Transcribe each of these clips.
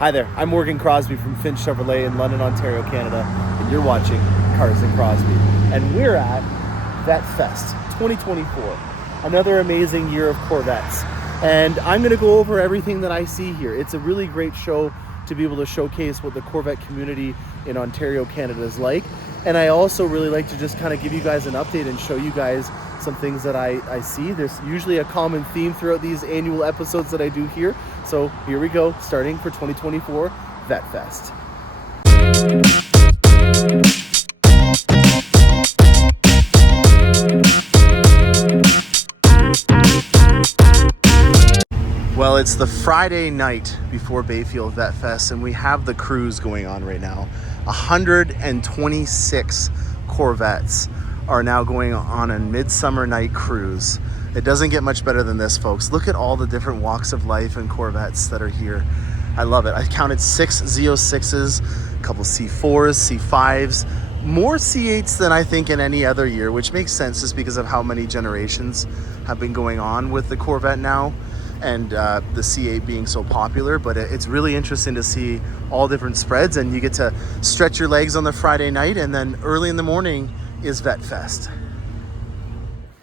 Hi there, I'm Mcrosbie from Finch Chevrolet in London, Ontario, Canada, and you're watching Cars and Crosby. And we're at Vettefest 2024, another amazing year of Corvettes. And I'm going to go over everything that I see here. It's a really great show to be able to showcase what the Corvette community in Ontario, Canada is like. And I also really like to just kind of give you guys an update and show you guys some things that I see. There's usually a common theme throughout these annual episodes that I do here. So here we go, starting for 2024 Vettefest. Well, it's the Friday night before Bayfield Vettefest, and we have the cruise going on right now. 126 Corvettes are now going on a midsummer night cruise. It doesn't get much better than this, folks. Look at all the different walks of life and Corvettes that are here. I love it. I counted 6 Z06s, a couple C4s, C5s, more C8s than I think in any other year, which makes sense just because of how many generations have been going on with the Corvette now, and the C8 being so popular. But it's really interesting to see all different spreads, and you get to stretch your legs on the Friday night, and then early in the morning is Vettefest.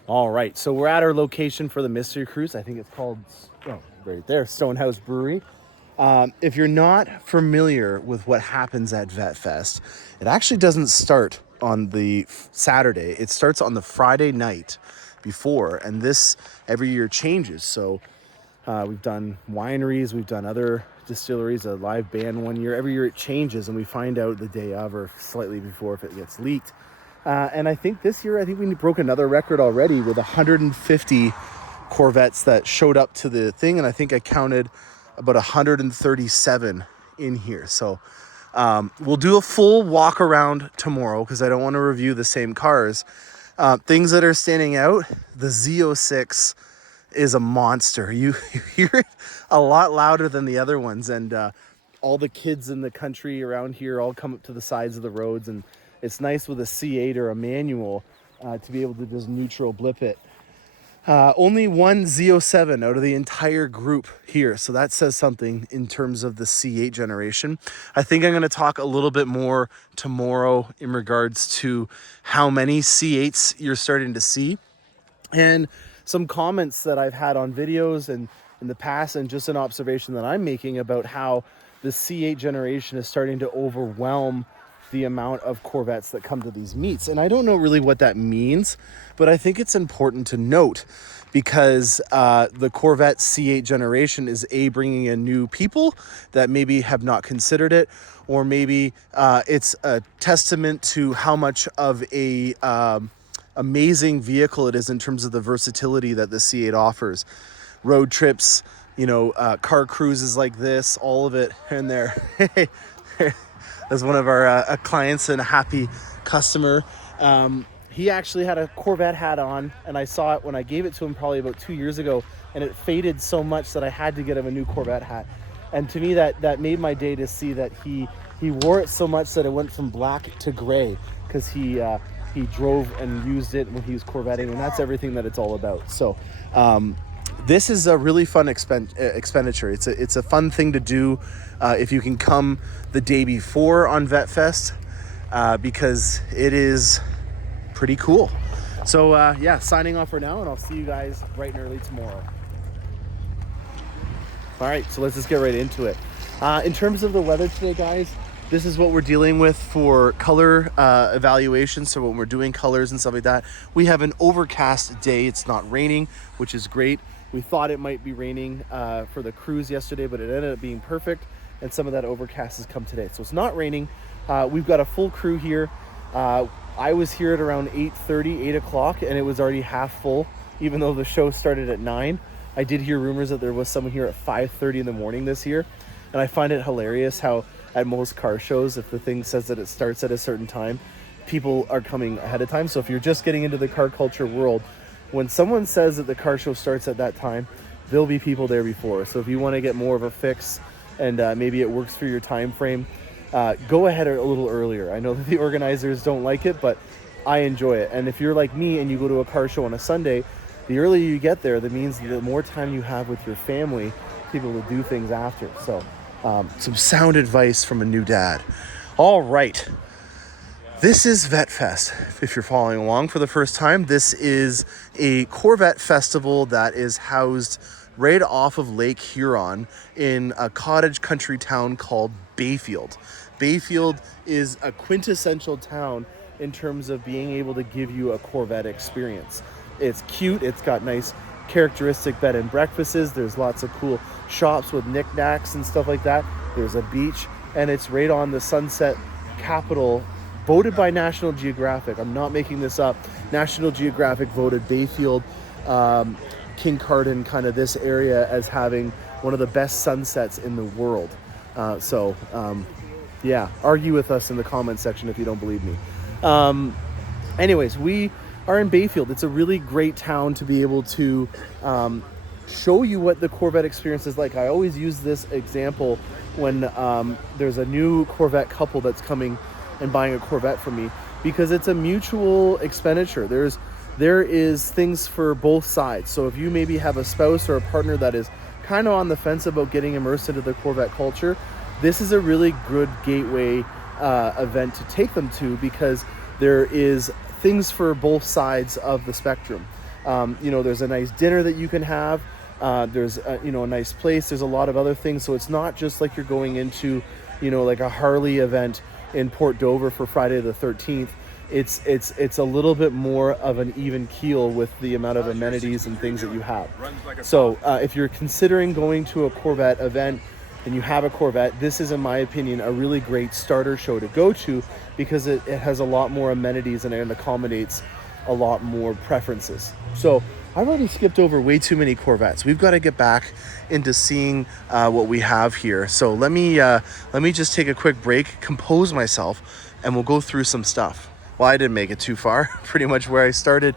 All right, so we're at our location for the mystery cruise. I think it's called, right there, Stonehouse Brewery. If you're not familiar with what happens at Vettefest, it actually doesn't start on the Saturday. It starts on the Friday night before, and this every year changes. So we've done wineries, we've done other distilleries, a live band one year. Every year it changes, and we find out the day of or slightly before if it gets leaked. And I think this year, we broke another record already with 150 Corvettes that showed up to the thing. And I think I counted about 137 in here. So we'll do a full walk around tomorrow because I don't want to review the same cars. Things that are standing out, the Z06 is a monster. You hear it a lot louder than the other ones. And all the kids in the country around here all come up to the sides of the roads, and it's nice with a C8 or a manual to be able to just neutral blip it. Only one Z07 out of the entire group here. So that says something in terms of the C8 generation. I think I'm going to talk a little bit more tomorrow in regards to how many C8s you're starting to see, and some comments that I've had on videos and in the past, and just an observation that I'm making about how the C8 generation is starting to overwhelm the amount of Corvettes that come to these meets. And I don't know really what that means, but I think it's important to note because the Corvette C8 generation is bringing in new people that maybe have not considered it, or maybe it's a testament to how much of a amazing vehicle it is in terms of the versatility that the C8 offers. Road trips, car cruises like this, all of it in there. As one of our clients and a happy customer. He actually had a Corvette hat on, and I saw it when I gave it to him probably about 2 years ago, and it faded so much that I had to get him a new Corvette hat. And to me, that made my day to see that he wore it so much that it went from black to gray, because he drove and used it when he was Corvetting, and that's everything that it's all about. So this is a really fun expenditure. It's a fun thing to do if you can come the day before on Vettefest, because it is pretty cool. So signing off for now, and I'll see you guys bright and early tomorrow. All right, so let's just get right into it. In terms of the weather today, guys, this is what we're dealing with for color evaluation. So when we're doing colors and stuff like that, we have an overcast day. It's not raining, which is great. We thought it might be raining for the cruise yesterday, but it ended up being perfect, and some of that overcast has come today. So it's not raining. We've got a full crew here. I was here at around 8:30, 8 o'clock, and it was already half full, even though the show started at 9. I did hear rumors that there was someone here at 5:30 in the morning this year, and I find it hilarious how at most car shows, if the thing says that it starts at a certain time, people are coming ahead of time. So if you're just getting into the car culture world, when someone says that the car show starts at that time, there'll be people there before. So if you want to get more of a fix and maybe it works for your time frame, go ahead a little earlier. I know that the organizers don't like it, but I enjoy it. And if you're like me and you go to a car show on a Sunday, the earlier you get there, that means the more time you have with your family to be able to do things after. So some sound advice from a new dad. All right. This is Vettefest. If you're following along for the first time, this is a Corvette festival that is housed right off of Lake Huron in a cottage country town called Bayfield. Bayfield is a quintessential town in terms of being able to give you a Corvette experience. It's cute. It's got nice characteristic bed and breakfasts. There's lots of cool shops with knickknacks and stuff like that. There's a beach, and it's right on the Sunset Capital, voted by National Geographic. I'm not making this up. National Geographic voted Bayfield, Kincardine, kind of this area, as having one of the best sunsets in the world. Yeah, argue with us in the comment section if you don't believe me. Anyways, we are in Bayfield. It's a really great town to be able to show you what the Corvette experience is like. I always use this example when there's a new Corvette couple that's coming and buying a Corvette from me, because it's a mutual expenditure. There is things for both sides. So if you maybe have a spouse or a partner that is kind of on the fence about getting immersed into the Corvette culture, this is a really good gateway event to take them to, because there is things for both sides of the spectrum. There's a nice dinner that you can have. There's a nice place. There's a lot of other things. So it's not just like you're going into, like a Harley event in Port Dover for Friday the 13th. It's a little bit more of an even keel with the amount of amenities and things that you have. So if you're considering going to a Corvette event and you have a Corvette, this is, in my opinion, a really great starter show to go to, because it has a lot more amenities and it accommodates a lot more preferences. So I've already skipped over way too many Corvettes. We've got to get back into seeing what we have here. So let me just take a quick break, compose myself, and we'll go through some stuff. Well, I didn't make it too far, pretty much where I started.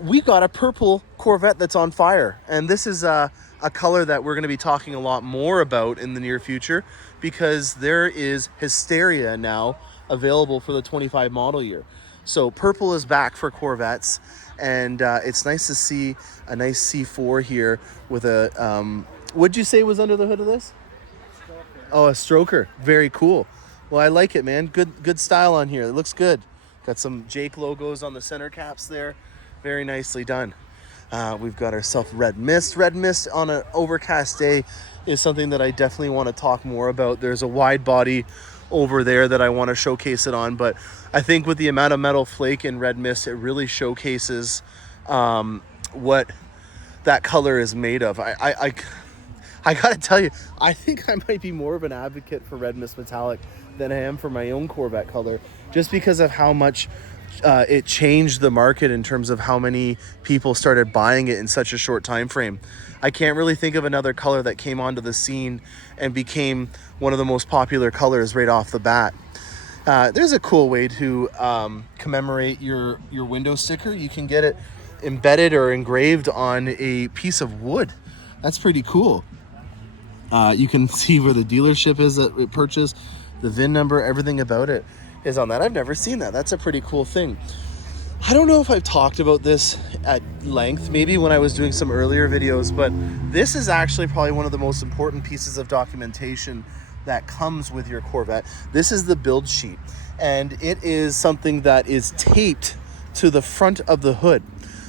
We got a purple Corvette that's on fire, and this is a color that we're going to be talking a lot more about in the near future, because there is hysteria now available for the 25 model year. So purple is back for Corvettes, and it's nice to see a nice C4 here with a, what'd you say was under the hood of this? Stroker. Oh, a stroker. Very cool. Well, I like it, man. Good style on here. It looks good. Got some Jake logos on the center caps there. Very nicely done. We've got ourselves red mist. Red mist on an overcast day is something that I definitely want to talk more about. There's a wide body over there that I want to showcase it on, but I think with the amount of metal flake in red mist, it really showcases what that color is made of. I gotta tell you, I think I might be more of an advocate for red mist metallic than I am for my own Corvette color, just because of how much it changed the market in terms of how many people started buying it in such a short time frame. I can't really think of another color that came onto the scene and became one of the most popular colors right off the bat. There's a cool way to commemorate your window sticker. You can get it embedded or engraved on a piece of wood. That's pretty cool. You can see where the dealership is that it purchased, the VIN number, everything about it is on that. I've never seen that. That's a pretty cool thing. I don't know if I've talked about this at length, maybe when I was doing some earlier videos, but this is actually probably one of the most important pieces of documentation that comes with your Corvette. This is the build sheet, and it is something that is taped to the front of the hood.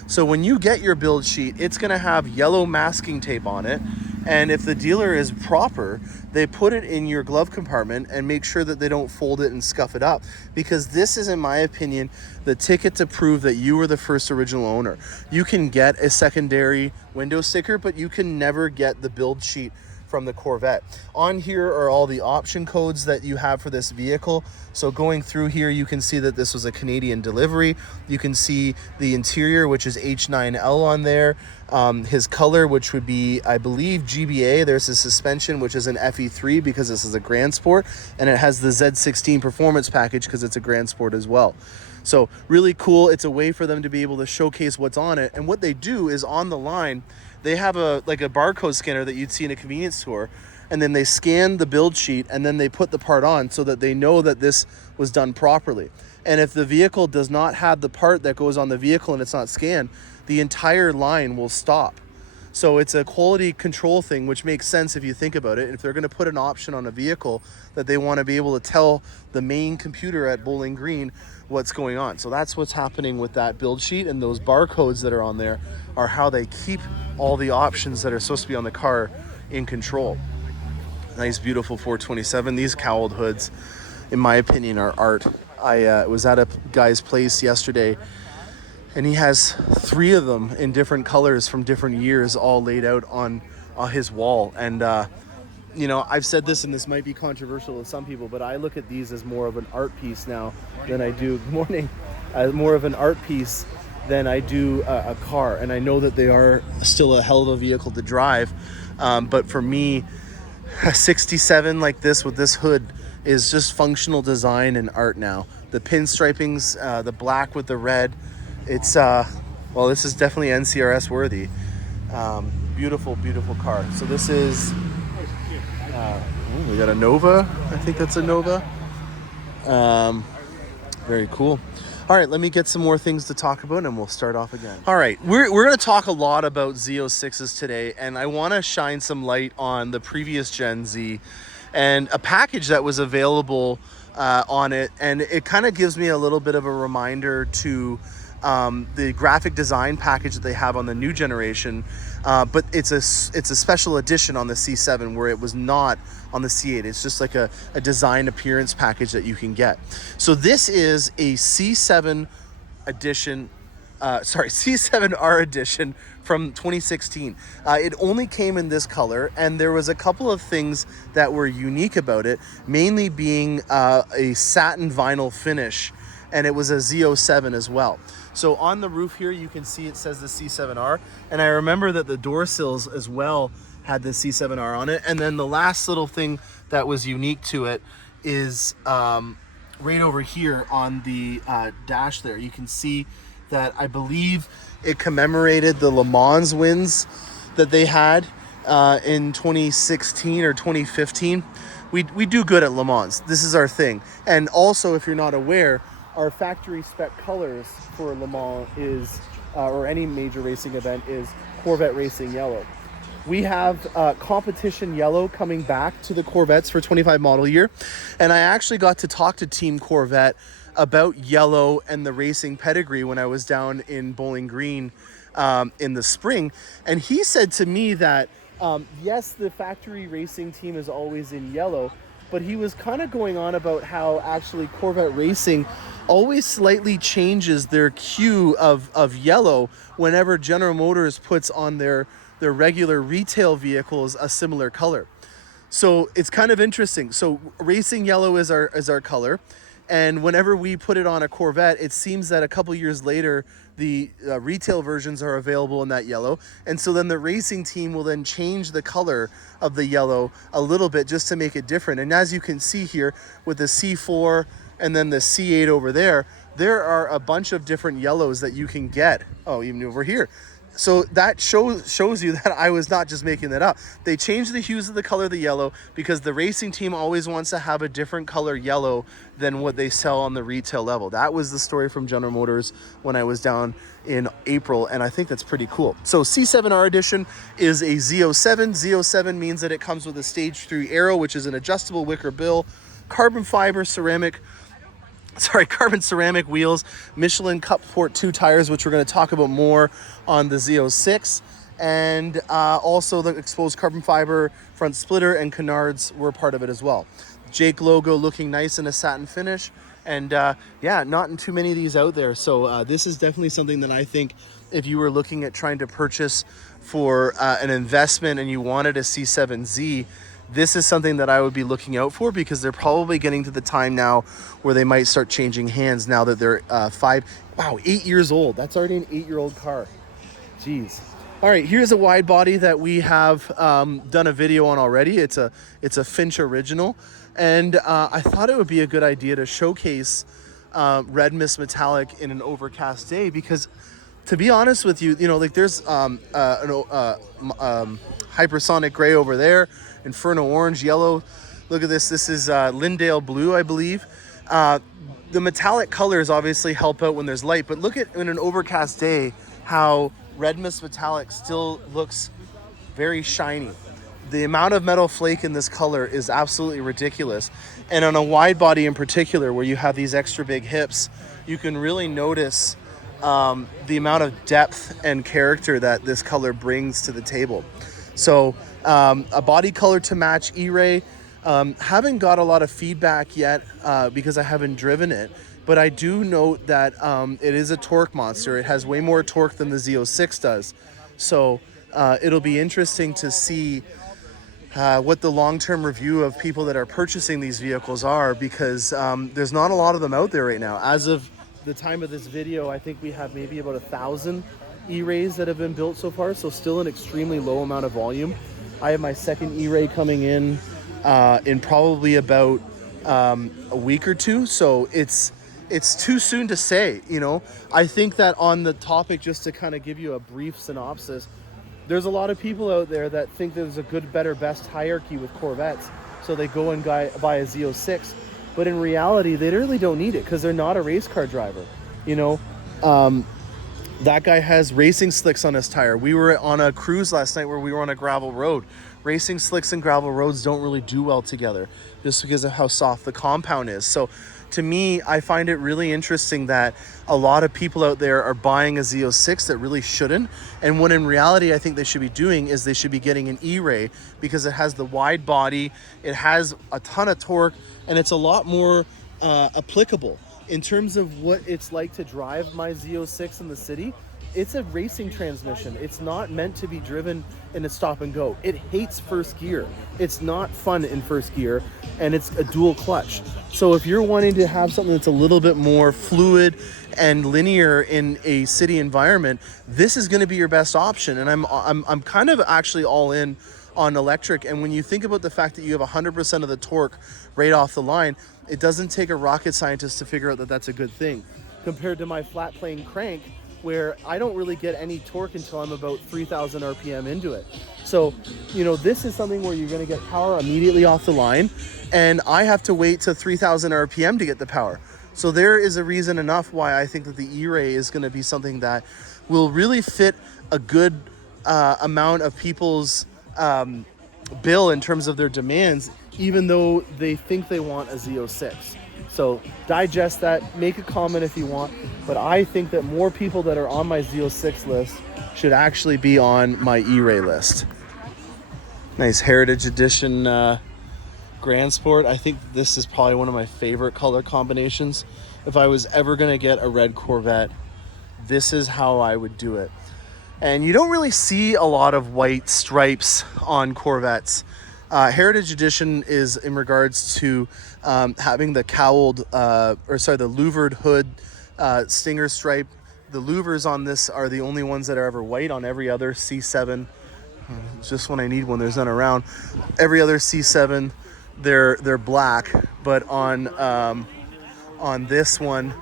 So when you get your build sheet, it's going to have yellow masking tape on it, and if the dealer is proper, they put it in your glove compartment and make sure that they don't fold it and scuff it up, because this is, in my opinion, the ticket to prove that you were the first original owner. You can get a secondary window sticker, but you can never get the build sheet from the Corvette. On here are all the option codes that you have for this vehicle. So going through here, you can see that this was a Canadian delivery. You can see the interior, which is H9L on there. His color, which would be, I believe, GBA. There's his suspension, which is an FE3 because this is a Grand Sport, and it has the Z16 performance package because it's a Grand Sport as well. So really cool. It's a way for them to be able to showcase what's on it. And what they do is, on the line, they have a barcode scanner that you'd see in a convenience store, and then they scan the build sheet, and then they put the part on so that they know that this was done properly. And if the vehicle does not have the part that goes on the vehicle and it's not scanned, the entire line will stop. So it's a quality control thing, which makes sense if you think about it. If they're going to put an option on a vehicle, that they want to be able to tell the main computer at Bowling Green what's going on. So that's what's happening with that build sheet, and those barcodes that are on there are how they keep all the options that are supposed to be on the car in control. Nice, beautiful 427. These cowled hoods, in my opinion, are art. I was at a guy's place yesterday, and he has 3 of them in different colors from different years all laid out on his wall. And you know, I've said this, and this might be controversial to some people, but I look at these as more of an art piece now than I do, good morning, more of an art piece than I do a car. And I know that they are still a hell of a vehicle to drive, but for me, a 67 like this with this hood is just functional design and art now. The pinstripings, the black with the red, it's well, this is definitely NCRS worthy. Beautiful, beautiful car. So this is we got a Nova. I think that's a Nova. Very cool. All right, let me get some more things to talk about, and we'll start off again. All right, we're going to talk a lot about Z06s today, and I want to shine some light on the previous Gen Z and a package that was available on it, and it kind of gives me a little bit of a reminder to the graphic design package that they have on the new generation, but it's a special edition on the C7 where it was not on the C8. It's just like a design appearance package that you can get. So this is a C7 edition, C7R edition from 2016. It only came in this color, and there was a couple of things that were unique about it, mainly being a satin vinyl finish, and it was a Z07 as well. So on the roof here, you can see it says the C7R, and I remember that the door sills as well had the C7R on it. And then the last little thing that was unique to it is right over here on the dash there. You can see that I believe it commemorated the Le Mans wins that they had in 2016 or 2015. We do good at Le Mans. This is our thing. And also, if you're not aware, our factory spec colors for Le Mans is, or any major racing event, is Corvette Racing Yellow. We have competition yellow coming back to the Corvettes for 25 model year. And I actually got to talk to Team Corvette about yellow and the racing pedigree when I was down in Bowling Green in the spring. And he said to me that, yes, the factory racing team is always in yellow, but he was kind of going on about how actually Corvette Racing always slightly changes their cue of yellow whenever General Motors puts on their regular retail vehicles a similar color. So it's kind of interesting. So racing yellow is our color, and whenever we put it on a Corvette, it seems that a couple years later the retail versions are available in that yellow, and so then the racing team will then change the color of the yellow a little bit just to make it different. And as you can see here with the C4 and then the C8 over there are a bunch of different yellows that you can get. Oh, even over here. So that shows you that I was not just making that up. They changed the hues of the color of the yellow because the racing team always wants to have a different color yellow than what they sell on the retail level. That was the story from General Motors when I was down in April, and I think that's pretty cool. So C7R edition is a Z07. Z07 means that it comes with a stage 3 aero, which is an adjustable wicker bill, carbon ceramic wheels, Michelin Cup Sport 2 tires, which we're going to talk about more on the Z06, and also the exposed carbon fiber front splitter and canards were part of it as well. Jake logo looking nice in a satin finish, and yeah, not in too many of these out there. So this is definitely something that I think if you were looking at trying to purchase for an investment and you wanted a C7Z, this is something that I would be looking out for, because they're probably getting to the time now where they might start changing hands now that they're 8 years old. That's already an 8-year-old car. Jeez. All right, here's a wide body that we have done a video on already. It's a Finch original, and I thought it would be a good idea to showcase Red Mist Metallic in an overcast day, because to be honest with you, like there's hypersonic gray over there, Inferno orange, yellow. Look at this. This is Lindale blue, I believe. The metallic colors obviously help out when there's light, but look at in an overcast day how red mist metallic still looks very shiny. The amount of metal flake in this color is absolutely ridiculous. And on a wide body in particular, where you have these extra big hips, you can really notice the amount of depth and character that this color brings to the table. So a body color to match E-Ray. Haven't got a lot of feedback yet because I haven't driven it, but I do note that it is a torque monster. It has way more torque than the Z06 does. So it'll be interesting to see what the long-term review of people that are purchasing these vehicles are, because there's not a lot of them out there right now. As of the time of this video, I think we have maybe about 1,000 E-Rays that have been built so far, so still an extremely low amount of volume. I have my second E-Ray coming in probably about a week or two, so it's too soon to say, you know. I think that on the topic, just to kind of give you a brief synopsis, there's a lot of people out there that think there's a good, better, best hierarchy with Corvettes, so they go and buy a Z06, but in reality, they really don't need it because they're not a race car driver, you know. That guy has racing slicks on his tire. We were on a cruise last night where we were on a gravel road. Racing slicks and gravel roads don't really do well together just because of how soft the compound is. So to me, I find it really interesting that a lot of people out there are buying a Z06 that really shouldn't. And what in reality I think they should be doing is they should be getting an E-Ray, because it has the wide body, it has a ton of torque, and it's a lot more applicable. In terms of what it's like to drive my Z06 in the city, it's a racing transmission. It's not meant to be driven in a stop and go. It hates first gear. It's not fun in first gear, and it's a dual clutch. So if you're wanting to have something that's a little bit more fluid and linear in a city environment, this is going to be your best option. And I'm kind of actually all in on electric. And when you think about the fact that you have 100% of the torque right off the line, it doesn't take a rocket scientist to figure out that that's a good thing, compared to my flat plane crank, where I don't really get any torque until I'm about 3,000 RPM into it. So, you know, this is something where you're going to get power immediately off the line, and I have to wait to 3,000 RPM to get the power. So there is a reason enough why I think that the E-Ray is going to be something that will really fit a good amount of people's bill in terms of their demands, even though they think they want a Z06. So digest that, make a comment if you want, but I think that more people that are on my Z06 list should actually be on my E-Ray list. Nice Heritage Edition Grand Sport. I think this is probably one of my favorite color combinations. If I was ever going to get a red Corvette, this is how I would do it. And you don't really see a lot of white stripes on Corvettes. Heritage Edition is in regards to having the cowled, the louvered hood stinger stripe. The louvers on this are the only ones that are ever white. On every other C7, just when I need one, there's none around. Every other C7, they're black, but on this one,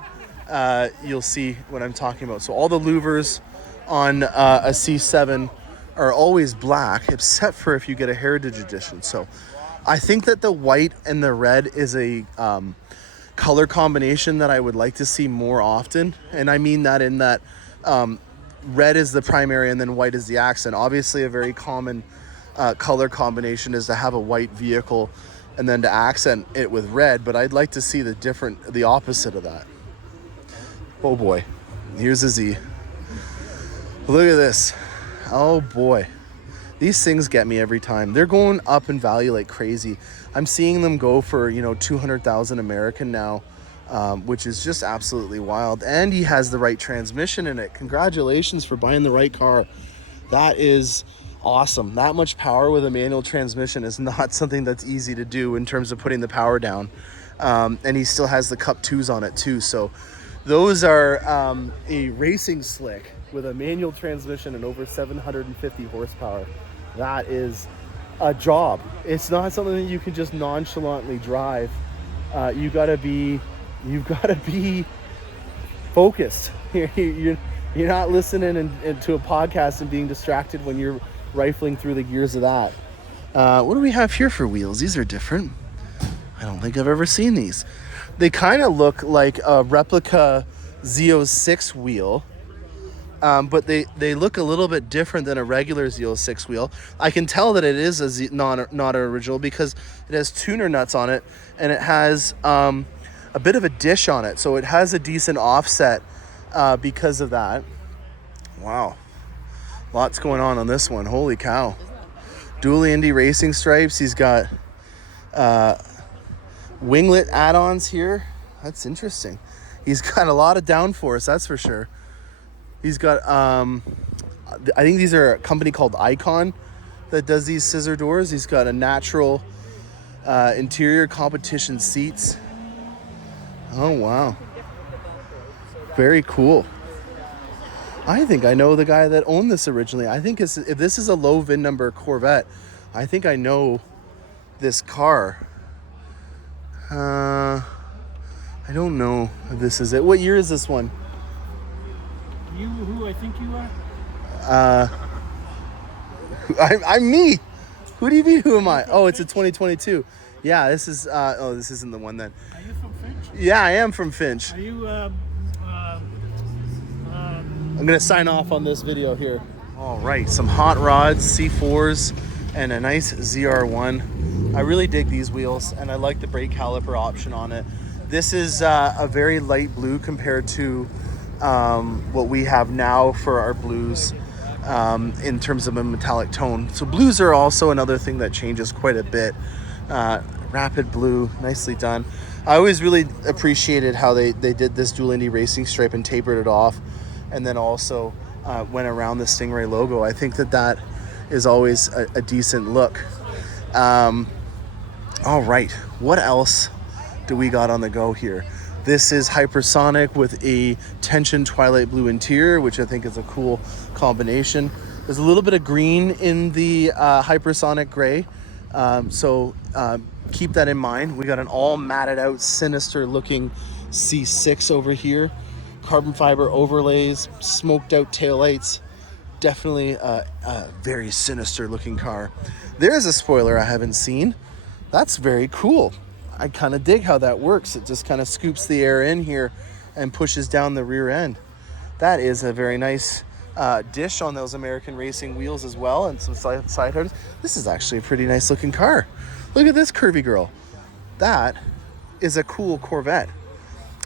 you'll see what I'm talking about. So all the louvers on a C7 are always black, except for if you get a Heritage Edition. So I think that the white and the red is a color combination that I would like to see more often. And I mean that in that red is the primary and then white is the accent. Obviously a very common color combination is to have a white vehicle and then to accent it with red, but I'd like to see the opposite of that. Oh boy, here's a Z. Look at this. Oh boy, these things get me every time. They're going up in value like crazy. I'm seeing them go for, 200,000 American now, which is just absolutely wild. And he has the right transmission in it. Congratulations for buying the right car. That is awesome. That much power with a manual transmission is not something that's easy to do in terms of putting the power down. And he still has the Cup 2s on it too. So those are a racing slick with a manual transmission and over 750 horsepower. That is a job. It's not something that you can just nonchalantly drive. You gotta be focused. You're not listening to a podcast and being distracted when you're rifling through the gears of that. What do we have here for wheels? These are different. I don't think I've ever seen these. They kind of look like a replica Z06 wheel, but they look a little bit different than a regular Z06 wheel. I can tell that it is a not an original because it has tuner nuts on it, and it has a bit of a dish on it, so it has a decent offset because of that. Wow, lots going on this one. Holy cow! Dual Indy racing stripes. He's got winglet add-ons here. That's interesting. He's got a lot of downforce, that's for sure. He's got, I think these are a company called Icon that does these scissor doors. He's got a natural interior competition seats. Oh, wow. Very cool. I think I know the guy that owned this originally. I think if this is a low VIN number Corvette, I think I know this car. I don't know if this is it. What year is this one? You who I think you are? I'm me. Who do you mean? Who am I? Oh, it's a 2022. Yeah, this is. Oh, this isn't the one then. Are you from Finch? Yeah, I am from Finch. Are you? I'm gonna sign off on this video here. All right, some hot rods, C4s, and a nice ZR1. I really dig these wheels, and I like the brake caliper option on it. This is a very light blue compared to what we have now for our blues in terms of a metallic tone. So blues are also another thing that changes quite a bit. Rapid blue, nicely done. I always really appreciated how they did this dual Indy racing stripe and tapered it off, and then also went around the Stingray logo. I think that is always a decent look. All right, what else do we got on the go here? This is hypersonic with a tension twilight blue interior, which I think is a cool combination. There's a little bit of green in the hypersonic gray, so keep that in mind. We got an all matted out, sinister looking C6 over here. Carbon fiber overlays, smoked out taillights. Definitely a very sinister looking car. There's a spoiler I haven't seen. That's very cool. I kind of dig how that works. It just kind of scoops the air in here and pushes down the rear end. That is a very nice dish on those American racing wheels as well, and some side headers. This is actually a pretty nice looking car. Look at this curvy girl. That is a cool Corvette.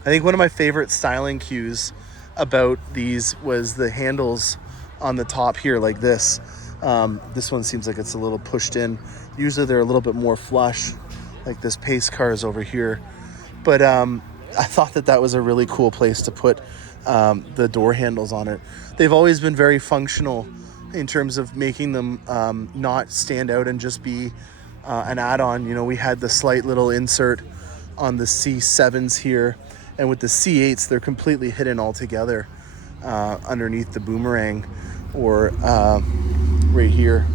I think one of my favorite styling cues about these was the handles on the top here like this. This one seems like it's a little pushed in. Usually they're a little bit more flush, like this pace car is over here. But I thought that was a really cool place to put the door handles on it. They've always been very functional in terms of making them not stand out and just be an add-on. You know, we had the slight little insert on the C7s here, and with the C8s, they're completely hidden altogether underneath the boomerang, or right here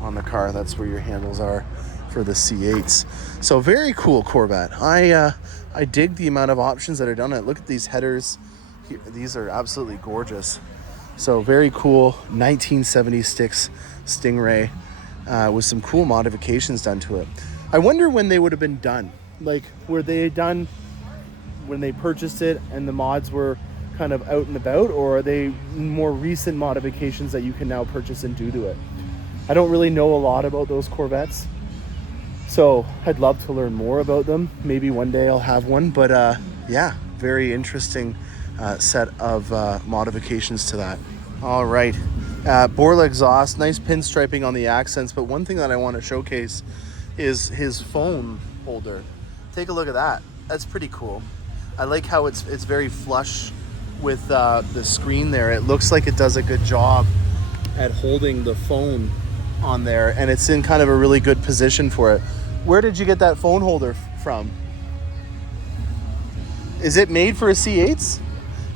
on the car. That's where your handles are for the C8s. So very cool Corvette. I dig the amount of options that are done on it. Look at these headers. These are absolutely gorgeous. So very cool 1976 Stingray with some cool modifications done to it. I wonder when they would have been done. Like, were they done when they purchased it and the mods were kind of out and about, or are they more recent modifications that you can now purchase and do to it? I don't really know a lot about those Corvettes, so I'd love to learn more about them. Maybe one day I'll have one, but yeah, very interesting set of modifications to that. All right, Borla exhaust, nice pinstriping on the accents, but one thing that I want to showcase is his phone holder. Take a look at that. That's pretty cool. I like how it's very flush with the screen there. It looks like it does a good job at holding the phone on there, and it's in kind of a really good position for it. Where did you get that phone holder from? Is it made for a C8s?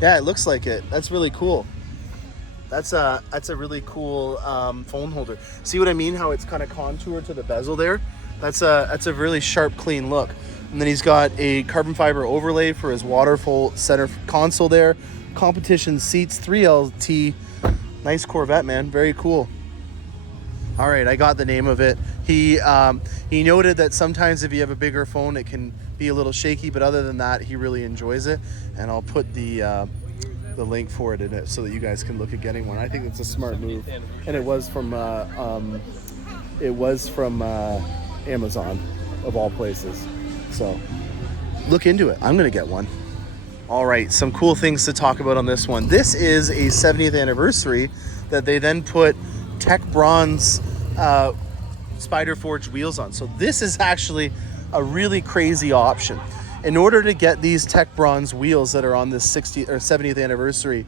Yeah, it looks like it. That's really cool. That's a really cool phone holder. See what I mean? How it's kind of contoured to the bezel there? That's a really sharp, clean look. And then he's got a carbon fiber overlay for his waterfall center console there. Competition seats, 3LT. Nice Corvette, man. Very cool. All right, I got the name of it. He noted that sometimes if you have a bigger phone, it can be a little shaky, but other than that, he really enjoys it. And I'll put the the link for it in it so that you guys can look at getting one. I think it's a smart move, and it was from Amazon of all places. So look into it. I'm gonna get one. All right, some cool things to talk about on this one. This is a 70th anniversary that they then put Tech Bronze Spider Forged wheels on. So this is actually a really crazy option. In order to get these Tech Bronze wheels that are on this 60th or 70th anniversary,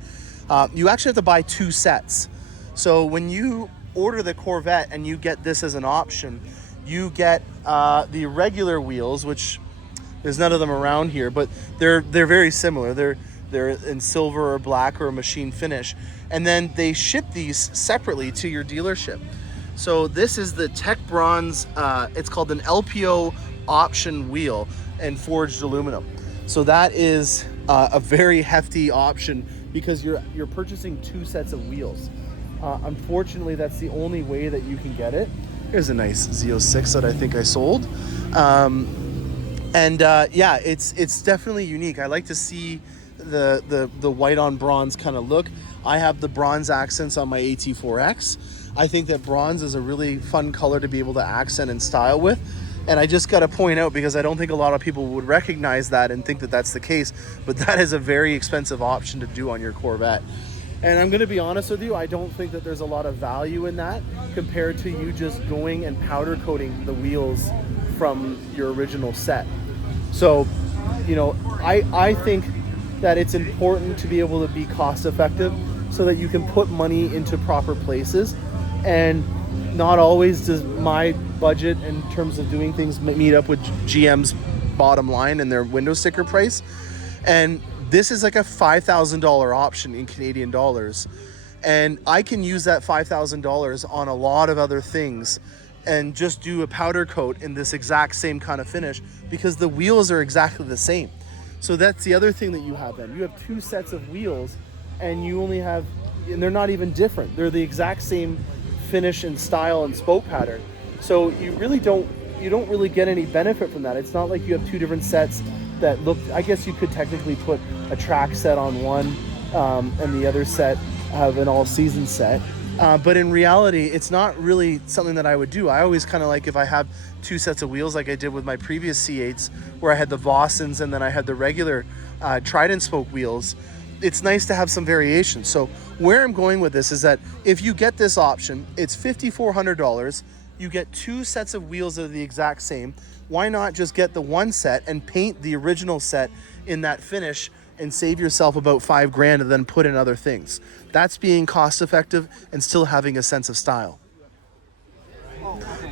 you actually have to buy 2 sets. So when you order the Corvette and you get this as an option, you get the regular wheels, which there's none of them around here, but they're very similar. They're in silver or black or a machine finish, and then they ship these separately to your dealership. So this is the Tech Bronze. It's called an LPO option wheel and forged aluminum. So that is a very hefty option because you're purchasing 2 sets of wheels. Unfortunately, that's the only way that you can get it. Here's a nice Z06 that I think I sold. Yeah, it's definitely unique. I like to see the white on bronze kind of look. I have the bronze accents on my AT4X. I think that bronze is a really fun color to be able to accent and style with. And I just got to point out, because I don't think a lot of people would recognize that and think that that's the case, but that is a very expensive option to do on your Corvette. And I'm going to be honest with you, I don't think that there's a lot of value in that compared to you just going and powder coating the wheels from your original set. So, you know, I think that it's important to be able to be cost effective so that you can put money into proper places. And not always does my budget in terms of doing things meet up with GM's bottom line and their window sticker price. And this is like a $5,000 option in Canadian dollars. And I can use that $5,000 on a lot of other things and just do a powder coat in this exact same kind of finish because the wheels are exactly the same. So that's the other thing that you have then. You have 2 sets of wheels and you only have, and they're not even different. They're the exact same finish and style and spoke pattern. So you don't really get any benefit from that. It's not like you have 2 different sets that look, I guess you could technically put a track set on one and the other set have an all season set. But in reality, it's not really something that I would do. I always kind of like if I have 2 sets of wheels like I did with my previous C8s where I had the Vossens and then I had the regular Trident spoke wheels. It's nice to have some variation. So where I'm going with this is that if you get this option, it's $5,400. You get 2 sets of wheels that are the exact same. Why not just get the 1 set and paint the original set in that finish and save yourself about $5,000 and then put in other things? That's being cost effective and still having a sense of style.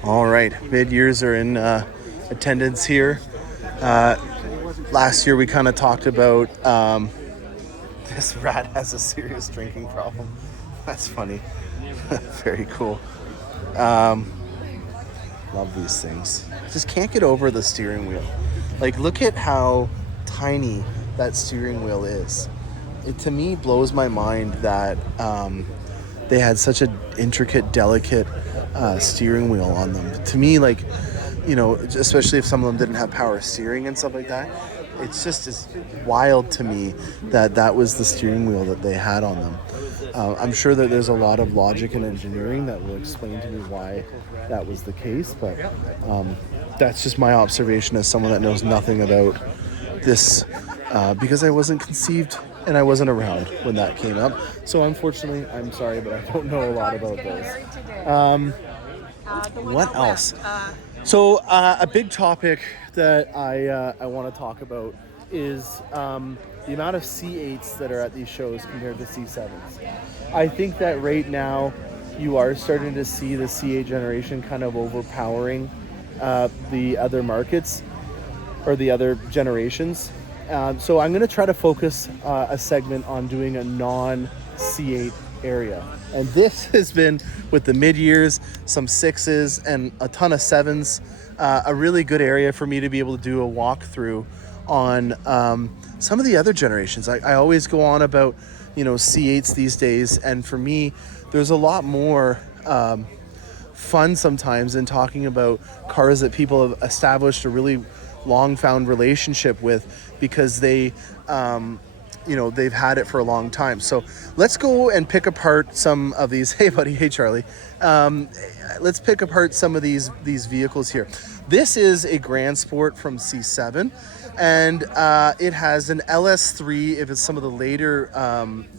All right, mid-years are in attendance here. Last year we kind of talked about this rat has a serious drinking problem. That's funny. Very cool. Love these things. Just can't get over the steering wheel. Like, look at how tiny that steering wheel is. It to me blows my mind that they had such an intricate, delicate steering wheel on them. To me, like, you know, especially if some of them didn't have power steering and stuff like that, it's just as wild to me that that was the steering wheel that they had on them. I'm sure that there's a lot of logic and engineering that will explain to me why that was the case, but that's just my observation as someone that knows nothing about this because I wasn't conceived and I wasn't around when that came up. So unfortunately, I'm sorry, but I don't know a lot about those. What else? So a big topic that I want to talk about is the amount of C8s that are at these shows compared to C7s. I think that right now you are starting to see the C8 generation kind of overpowering the other markets or the other generations. So I'm going to try to focus a segment on doing a non-C8 area. And this has been, with the mid-years, some 6s, and a ton of 7s, a really good area for me to be able to do a walkthrough on some of the other generations. I always go on about, you know, C8s these days, and for me, there's a lot more fun sometimes in talking about cars that people have established a really long found relationship with because they they've had it for a long time. So let's go and pick apart some of these. Hey buddy, hey Charlie. Let's pick apart some of these vehicles here. This is a Grand Sport from C7, and it has an LS3 if it's some of the later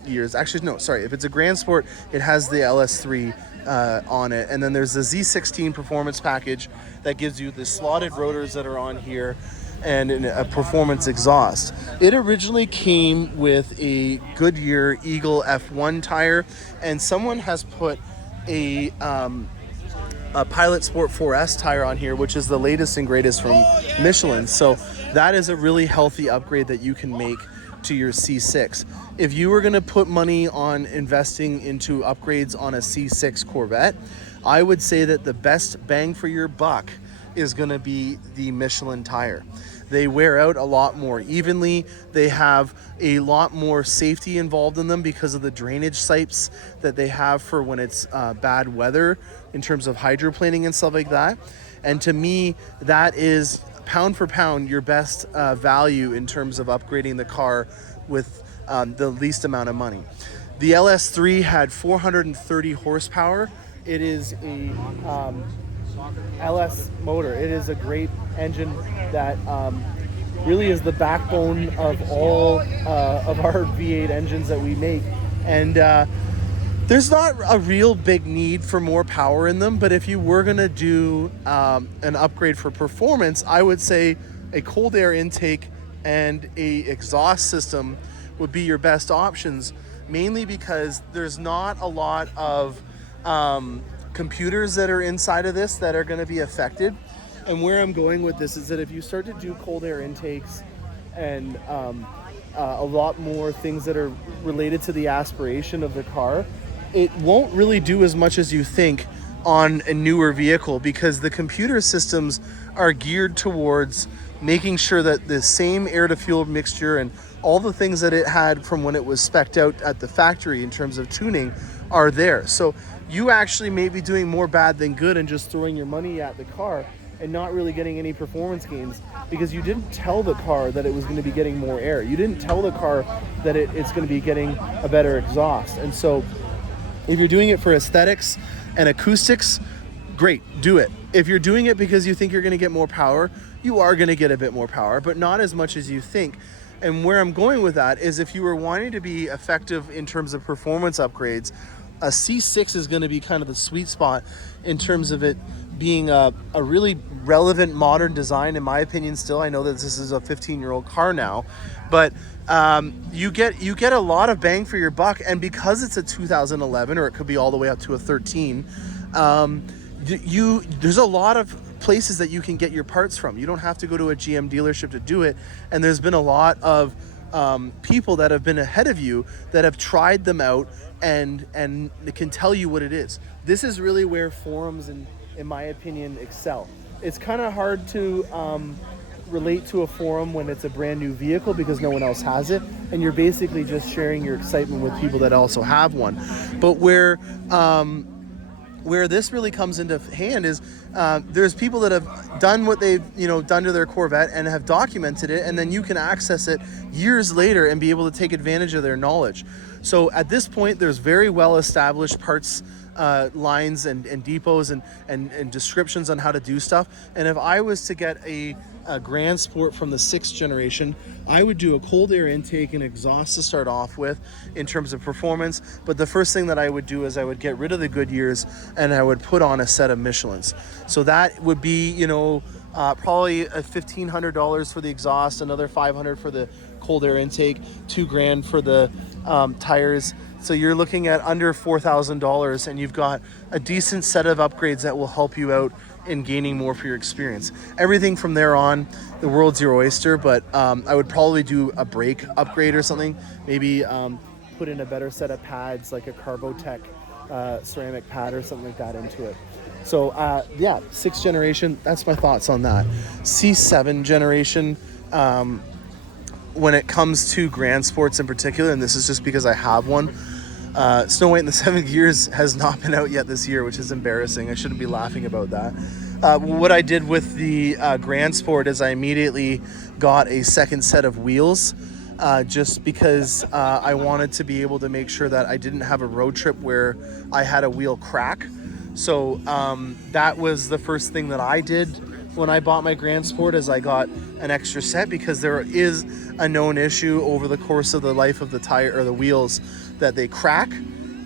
years. Actually, no, sorry. If it's a Grand Sport, it has the LS3 on it. And then there's the Z16 performance package that gives you the slotted rotors that are on here and a performance exhaust. It originally came with a Goodyear Eagle F1 tire, and someone has put a Pilot Sport 4S tire on here, which is the latest and greatest from Michelin. So that is a really healthy upgrade that you can make to your C6. If you were going to put money on investing into upgrades on a C6 Corvette, I would say that the best bang for your buck is going to be the Michelin tire. They wear out a lot more evenly. They have a lot more safety involved in them because of the drainage sipes that they have for when it's bad weather in terms of hydroplaning and stuff like that. And to me, that is pound for pound your best value in terms of upgrading the car with the least amount of money. The LS3 had 430 horsepower. It is a LS motor. It is a great engine that really is the backbone of all of our V8 engines that we make. And there's not a real big need for more power in them, but if you were going to do an upgrade for performance, I would say a cold air intake and a exhaust system would be your best options, mainly because there's not a lot of computers that are inside of this that are going to be affected. And where I'm going with this is that if you start to do cold air intakes and a lot more things that are related to the aspiration of the car, it won't really do as much as you think on a newer vehicle, because the computer systems are geared towards making sure that the same air to fuel mixture and all the things that it had from when it was spec'd out at the factory in terms of tuning are there. So you actually may be doing more bad than good and just throwing your money at the car and not really getting any performance gains, because you didn't tell the car that it was going to be getting more air. You didn't tell the car that it's going to be getting a better exhaust. And so if you're doing it for aesthetics and acoustics, great, do it. If you're doing it because you think you're going to get more power, you are going to get a bit more power, but not as much as you think. And where I'm going with that is, if you were wanting to be effective in terms of performance upgrades, a C6 is going to be kind of the sweet spot in terms of it being a really relevant modern design, in my opinion. Still, I know that this is a 15-year-old car now, but you get a lot of bang for your buck. And because it's a 2011, or it could be all the way up to a 13, there's a lot of places that you can get your parts from. You don't have to go to a GM dealership to do it. And there's been a lot of people that have been ahead of you that have tried them out and can tell you what it is. This is really where forums, in my opinion, excel. It's kind of hard to relate to a forum when it's a brand new vehicle because no one else has it, and you're basically just sharing your excitement with people that also have one. But where this really comes into hand is there's people that have done what they've done to their Corvette and have documented it, and then you can access it years later and be able to take advantage of their knowledge. So at this point, there's very well established parts lines and depots and descriptions on how to do stuff. And if I was to get a Grand Sport from the 6th generation, I would do a cold air intake and exhaust to start off with in terms of performance. But the first thing that I would do is I would get rid of the Goodyears and I would put on a set of Michelins. So that would be, probably $1,500 for the exhaust, another $500 for the cold air intake, $2,000 for the tires. So you're looking at under $4,000, and you've got a decent set of upgrades that will help you out in gaining more for your experience. Everything from there on, the world's your oyster, but I would probably do a brake upgrade or something. Maybe put in a better set of pads, like a Carbotech ceramic pad or something like that into it. So 6th generation, that's my thoughts on that. C7 generation, when it comes to Grand Sports in particular, and this is just because I have one, Snow White in the 7 Gears has not been out yet this year, which is embarrassing. I shouldn't be laughing about that. What I did with the Grand Sport is I immediately got a second set of wheels just because I wanted to be able to make sure that I didn't have a road trip where I had a wheel crack. So that was the first thing that I did when I bought my Grand Sport, is I got an extra set, because there is a known issue over the course of the life of the tire or the wheels that they crack.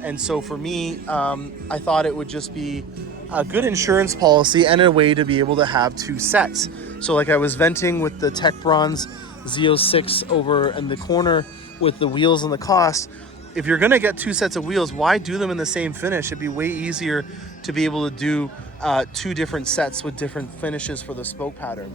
And so for me, I thought it would just be a good insurance policy and a way to be able to have 2 sets. So like I was venting with the Tech Bronze Z06 over in the corner with the wheels and the cost. If you're gonna get 2 sets of wheels, why do them in the same finish? It'd be way easier to be able to do 2 different sets with different finishes for the spoke pattern.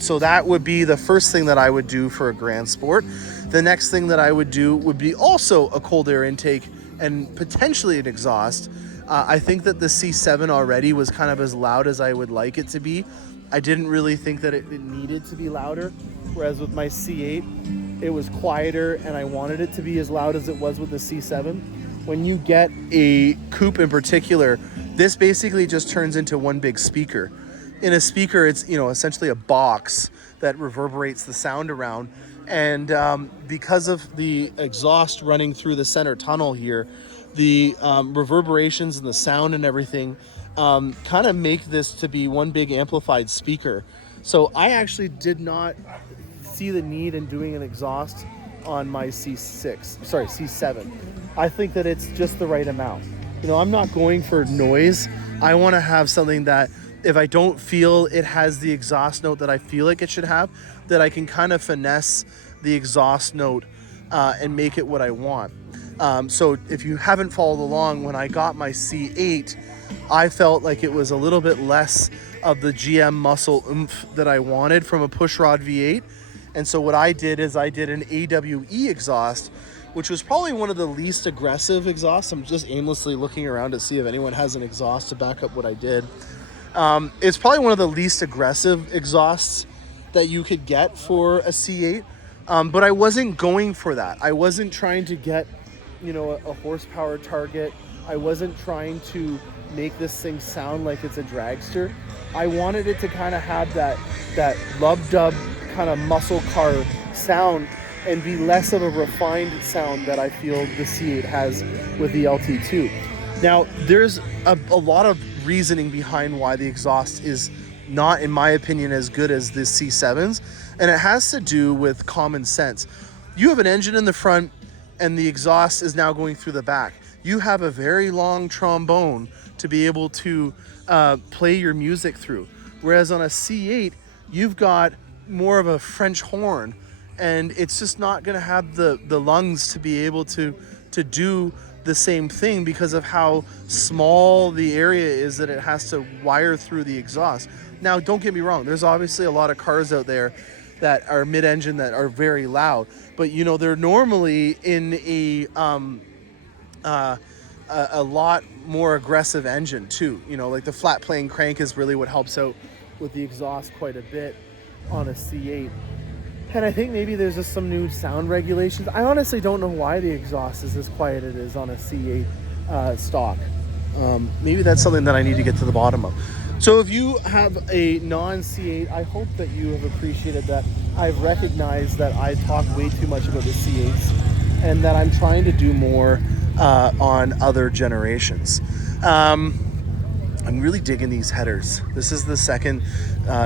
So that would be the first thing that I would do for a Grand Sport. The next thing that I would do would be also a cold air intake and potentially an exhaust. I think that the C7 already was kind of as loud as I would like it to be. I didn't really think that it needed to be louder, whereas with my C8, it was quieter and I wanted it to be as loud as it was with the C7. When you get a coupe in particular, this basically just turns into one big speaker. In a speaker, it's, you know, essentially a box that reverberates the sound around. And because of the exhaust running through the center tunnel here, the reverberations and the sound and everything kind of make this to be one big amplified speaker. So I actually did not see the need in doing an exhaust on my C7. I think that it's just the right amount. You know, I'm not going for noise. I want to have something that if I don't feel it has the exhaust note that I feel like it should have, that I can kind of finesse the exhaust note and make it what I want. So if you haven't followed along, when I got my C8, I felt like it was a little bit less of the GM muscle oomph that I wanted from a pushrod V8. And so what I did is I did an AWE exhaust, which was probably one of the least aggressive exhausts. I'm just aimlessly looking around to see if anyone has an exhaust to back up what I did. It's probably one of the least aggressive exhausts that you could get for a C8. But I wasn't going for that. I wasn't trying to get, you know, a horsepower target. I wasn't trying to make this thing sound like it's a dragster. I wanted it to kind of have that lub-dub kind of muscle car sound and be less of a refined sound that I feel the C8 has with the LT2. Now, there's a lot of reasoning behind why the exhaust is not, in my opinion, as good as the C7s, and it has to do with common sense. You have an engine in the front and the exhaust is now going through the back. You have a very long trombone to be able to play your music through. Whereas on a C8, you've got more of a French horn, and it's just not going to have the lungs to be able to do the same thing because of how small the area is that it has to wire through the exhaust. Now, don't get me wrong. There's obviously a lot of cars out there that are mid-engine that are very loud, but you know, they're normally in a lot more aggressive engine too. You know, like the flat plane crank is really what helps out with the exhaust quite a bit on a C8. And I think maybe there's just some new sound regulations. I honestly don't know why the exhaust is as quiet it is on a C8 stock. Maybe that's something that I need to get to the bottom of. So if you have a non-C8, I hope that you have appreciated that I've recognized that I talk way too much about the C8s and that I'm trying to do more on other generations. I'm really digging these headers. This is the second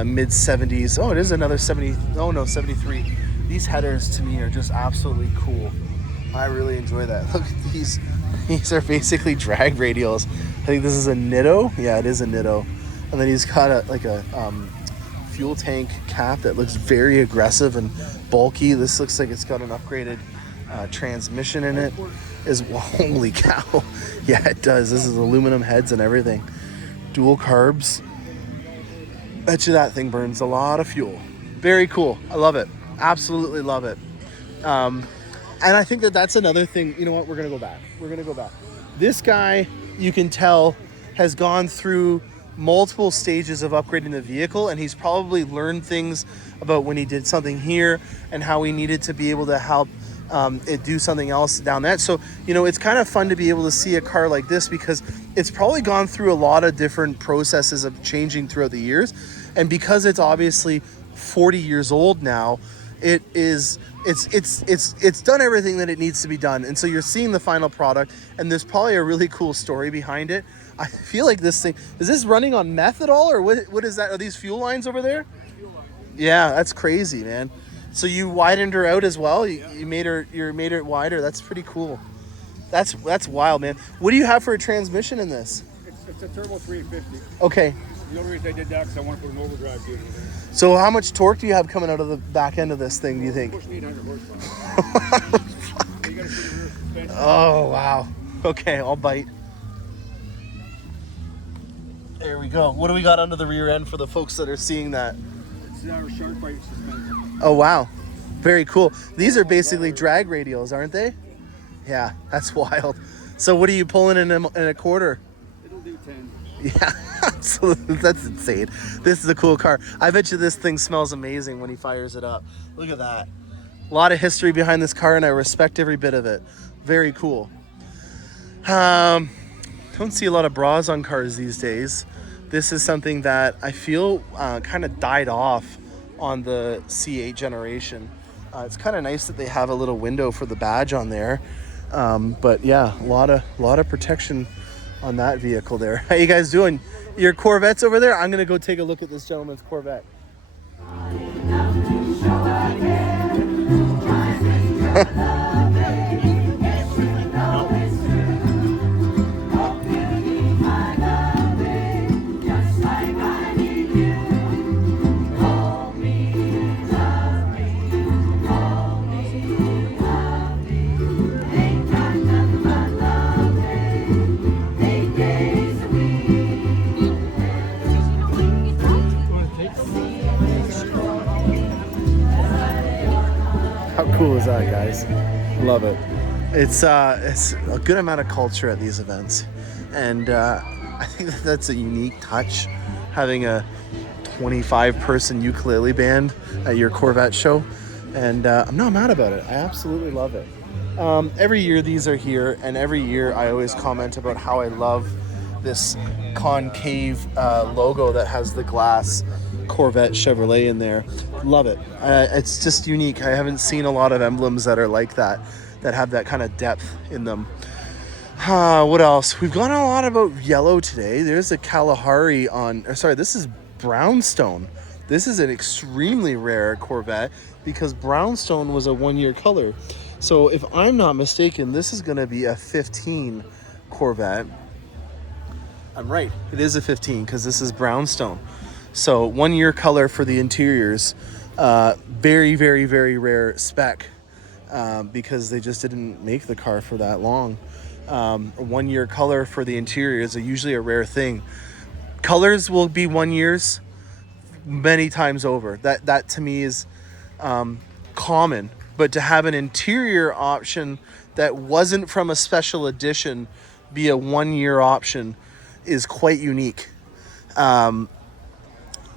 mid 70s. Oh, it is another 70. Oh no, 73. These headers to me are just absolutely cool. I really enjoy that. Look at these. These are basically drag radials. I think this is a Nitto. Yeah, it is a Nitto. And then he's got a fuel tank cap that looks very aggressive and bulky. This looks like it's got an upgraded transmission in it. Holy cow. Yeah, it does. This is aluminum heads and everything. Dual carbs. Bet you that thing burns a lot of fuel. Very cool. I love it. Absolutely love it. And I think that that's another thing. You know what? We're going to go back. This guy, you can tell, has gone through multiple stages of upgrading the vehicle, and he's probably learned things about when he did something here and how he needed to be able to help it do something else down that. So, you know, it's kind of fun to be able to see a car like this because it's probably gone through a lot of different processes of changing throughout the years. And because it's obviously 40 years old now, It's done everything that it needs to be done. And so you're seeing the final product, and there's probably a really cool story behind it. I feel like this thing, is this running on meth at all, or what is that? Are these fuel lines over there? Fuel line. Yeah, that's crazy, man. So you widened her out as well? You made it wider. That's pretty cool. That's wild, man. What do you have for a transmission in this? It's a turbo 350. Okay. The only reason I did that is I want to put an overdrive unit in there. So how much torque do you have coming out of the back end of this thing, do you think? Pushing 800 horsepower. You gotta see the rear suspension. Oh, wow. Okay, I'll bite. There we go. What do we got under the rear end for the folks that are seeing that? It's our shark bite suspension. Oh, wow. Very cool. These are basically drag radials, aren't they? Yeah, that's wild. So what are you pulling in a quarter? It'll do 10. Yeah, absolutely. That's insane. This is a cool car. I bet you this thing smells amazing when he fires it up. Look at that. A lot of history behind this car, and I respect every bit of it. Very cool. Don't see a lot of bras on cars these days. This is something that I feel kind of died off on the C8 generation. It's kind of nice that they have a little window for the badge on there. But yeah, a lot of protection on that vehicle there. How you guys doing? Your Corvette's over there? I'm gonna go take a look at this gentleman's Corvette. How cool is that, guys? Love it. It's a good amount of culture at these events, and I think that's a unique touch, having a 25-person ukulele band at your Corvette show, and I'm not mad about it. I absolutely love it. Every year these are here, and every year I always comment about how I love this concave logo that has the glass Corvette Chevrolet in there. Love it. It's just unique. I haven't seen a lot of emblems that are like that have that kind of depth in them. What else? We've gone a lot about yellow today. There's a Kalahari this is brownstone. This is an extremely rare Corvette because brownstone was a 1-year color. So if I'm not mistaken, this is going to be a 15 Corvette. I'm right. It is a 15 because this is brownstone. So 1-year color for the interiors. Very, very, very rare spec because they just didn't make the car for that long. A 1-year color for the interior is usually a rare thing. Colors will be 1 years many times over. That to me is common. But to have an interior option that wasn't from a special edition be a 1-year option is quite unique.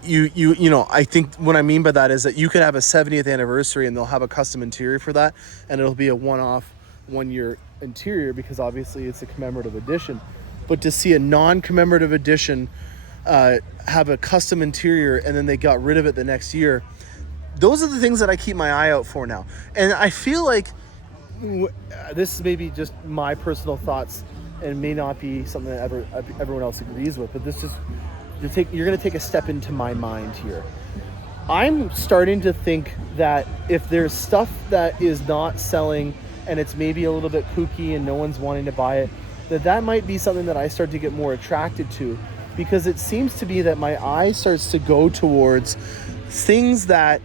You know, I think what I mean by that is that you could have a 70th anniversary and they'll have a custom interior for that, and it'll be a one-off 1-year interior because obviously it's a commemorative edition. But to see a non-commemorative edition have a custom interior and then they got rid of it the next year, those are the things that I keep my eye out for now. And I feel like this is maybe just my personal thoughts and may not be something that everyone else agrees with, but this is you're going to take a step into my mind here. I'm starting to think that if there's stuff that is not selling and it's maybe a little bit kooky and no one's wanting to buy it, that might be something that I start to get more attracted to, because it seems to be that my eye starts to go towards things that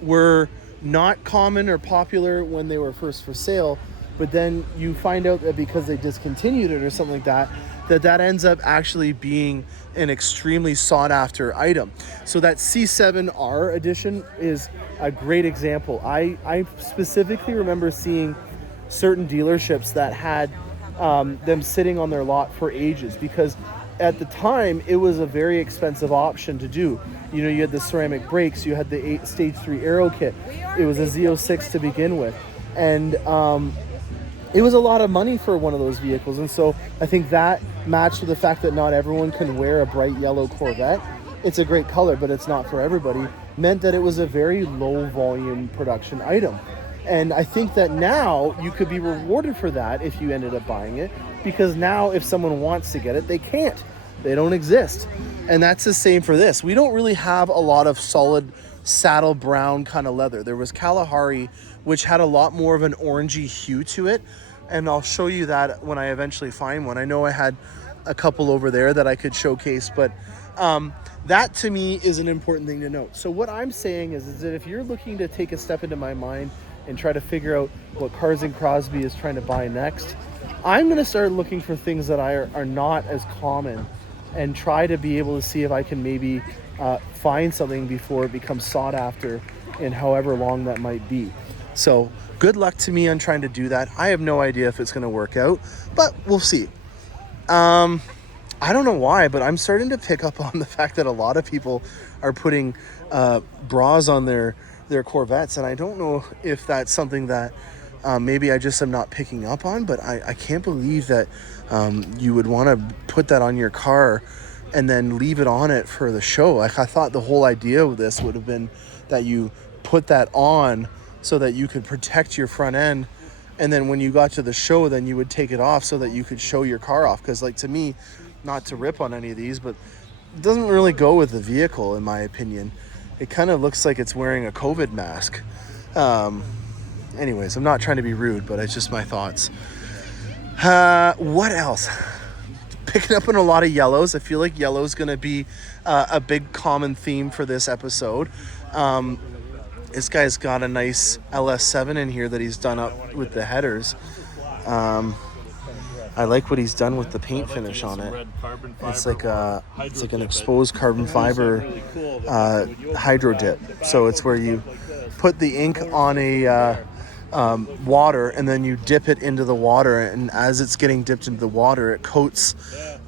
were not common or popular when they were first for sale, but then you find out that because they discontinued it or something like that, that ends up actually being an extremely sought after item. So that C7R edition is a great example. I specifically remember seeing certain dealerships that had them sitting on their lot for ages, because at the time it was a very expensive option to do. You know, you had the ceramic brakes, you had the stage 3 aero kit. It was a Z06 to begin with. And it was a lot of money for one of those vehicles. And so I think that matched with the fact that not everyone can wear a bright yellow Corvette. it's a great color, but it's not for everybody, meant that it was a very low volume production item. And I think that now you could be rewarded for that if you ended up buying it, because now if someone wants to get it, they can't. They don't exist. And that's the same for this. We don't really have a lot of solid saddle brown kind of leather. There was Kalahari, which had a lot more of an orangey hue to it. And I'll show you that when I eventually find one. I know I had a couple over there that I could showcase, but that to me is an important thing to note. So what I'm saying is that if you're looking to take a step into my mind and try to figure out what Cars and Crosby is trying to buy next, I'm going to start looking for things that are not as common and try to be able to see if I can maybe find something before it becomes sought after in however long that might be. So good luck to me on trying to do that. I have no idea if it's going to work out, but we'll see. I don't know why, but I'm starting to pick up on the fact that a lot of people are putting bras on their Corvettes, and I don't know if that's something that maybe I just am not picking up on, but I can't believe that you would want to put that on your car and then leave it on it for the show. Like, I thought the whole idea of this would have been that you put that on so that you could protect your front end, and then when you got to the show, then you would take it off so that you could show your car off. Because, like, to me, not to rip on any of these, but it doesn't really go with the vehicle, in my opinion. It kind of looks like it's wearing a COVID mask. Anyways, I'm not trying to be rude, but it's just my thoughts. What else? Picking up on a lot of yellows. I feel like yellow's going to be a big common theme for this episode. This guy's got a nice LS7 in here that he's done up with the headers. I like what he's done with the paint finish on it. It's like an exposed carbon fiber hydro dip. So it's where you put the ink on a water, and then you dip it into the water, and as it's getting dipped into the water, it coats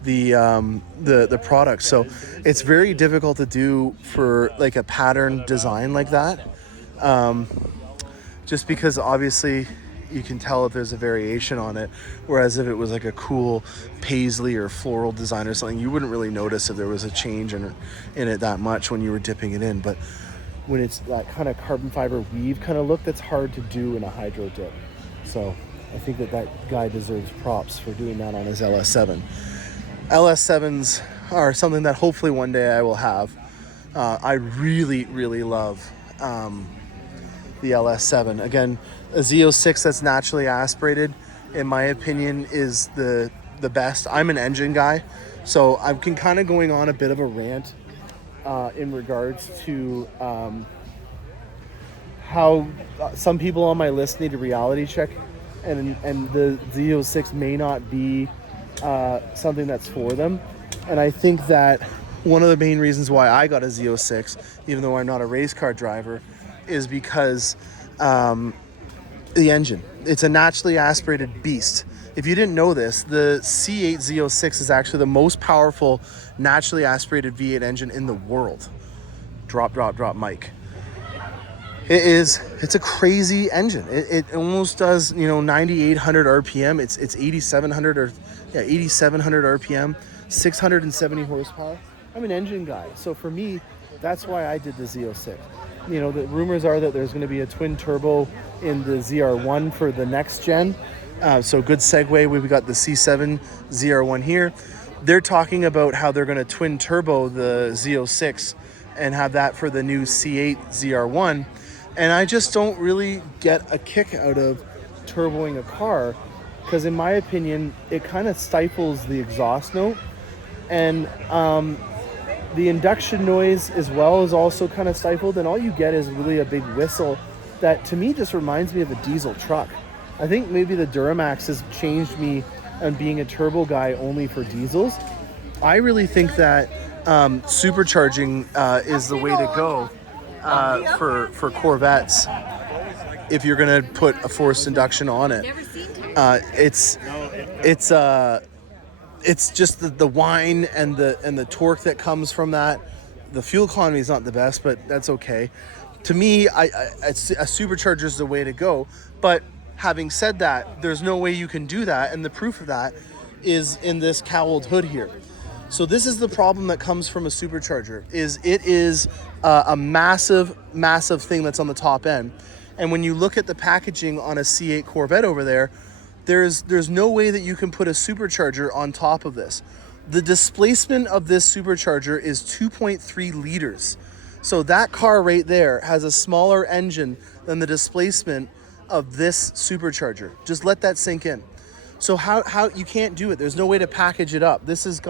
the product. So it's very difficult to do for like a pattern design like that, just because obviously you can tell if there's a variation on it, whereas if it was like a cool paisley or floral design or something, you wouldn't really notice if there was a change in it that much when you were dipping it in. But when it's that kind of carbon fiber weave kind of look, that's hard to do in a hydro dip. So I think that guy deserves props for doing that on his LS7. LS7s are something that hopefully one day I will have. I really, really love the LS7. Again, a Z06 that's naturally aspirated, in my opinion, is the best. I'm an engine guy, so I've been kind of going on a bit of a rant in regards to how some people on my list need a reality check, and the Z06 may not be something that's for them. And I think that one of the main reasons why I got a Z06, even though I'm not a race car driver, is because the engine. It's a naturally aspirated beast. If you didn't know this, the C8 Z06 is actually the most powerful naturally aspirated V8 engine in the world. Drop mic. It's a crazy engine. It almost does, 9,800 RPM. It's 8,700 RPM, 670 horsepower. I'm an engine guy. So for me, that's why I did the Z06. The rumors are that there's going to be a twin turbo in the ZR1 for the next gen. So good segue. We've got the C7 ZR1 here. They're talking about how they're going to twin turbo the Z06 and have that for the new C8 ZR1. And I just don't really get a kick out of turboing a car, because in my opinion, it kind of stifles the exhaust note. And the induction noise as well is also kind of stifled, and all you get is really a big whistle that to me just reminds me of a diesel truck. I think maybe the Duramax has changed me on being a turbo guy only for diesels. I really think that supercharging is the way to go for Corvettes if you're going to put a forced induction on it. It's just the whine and the torque that comes from that. The fuel economy is not the best, but that's okay. To me, a supercharger is the way to go. But having said that, there's no way you can do that, and the proof of that is in this cowled hood here. So this is the problem that comes from a supercharger, is it is a massive, massive thing that's on the top end. And when you look at the packaging on a C8 Corvette over there, there's no way that you can put a supercharger on top of this. The displacement of this supercharger is 2.3 liters. So that car right there has a smaller engine than the displacement of this supercharger. Just let that sink in. So how you can't do it. There's no way to package it up. This is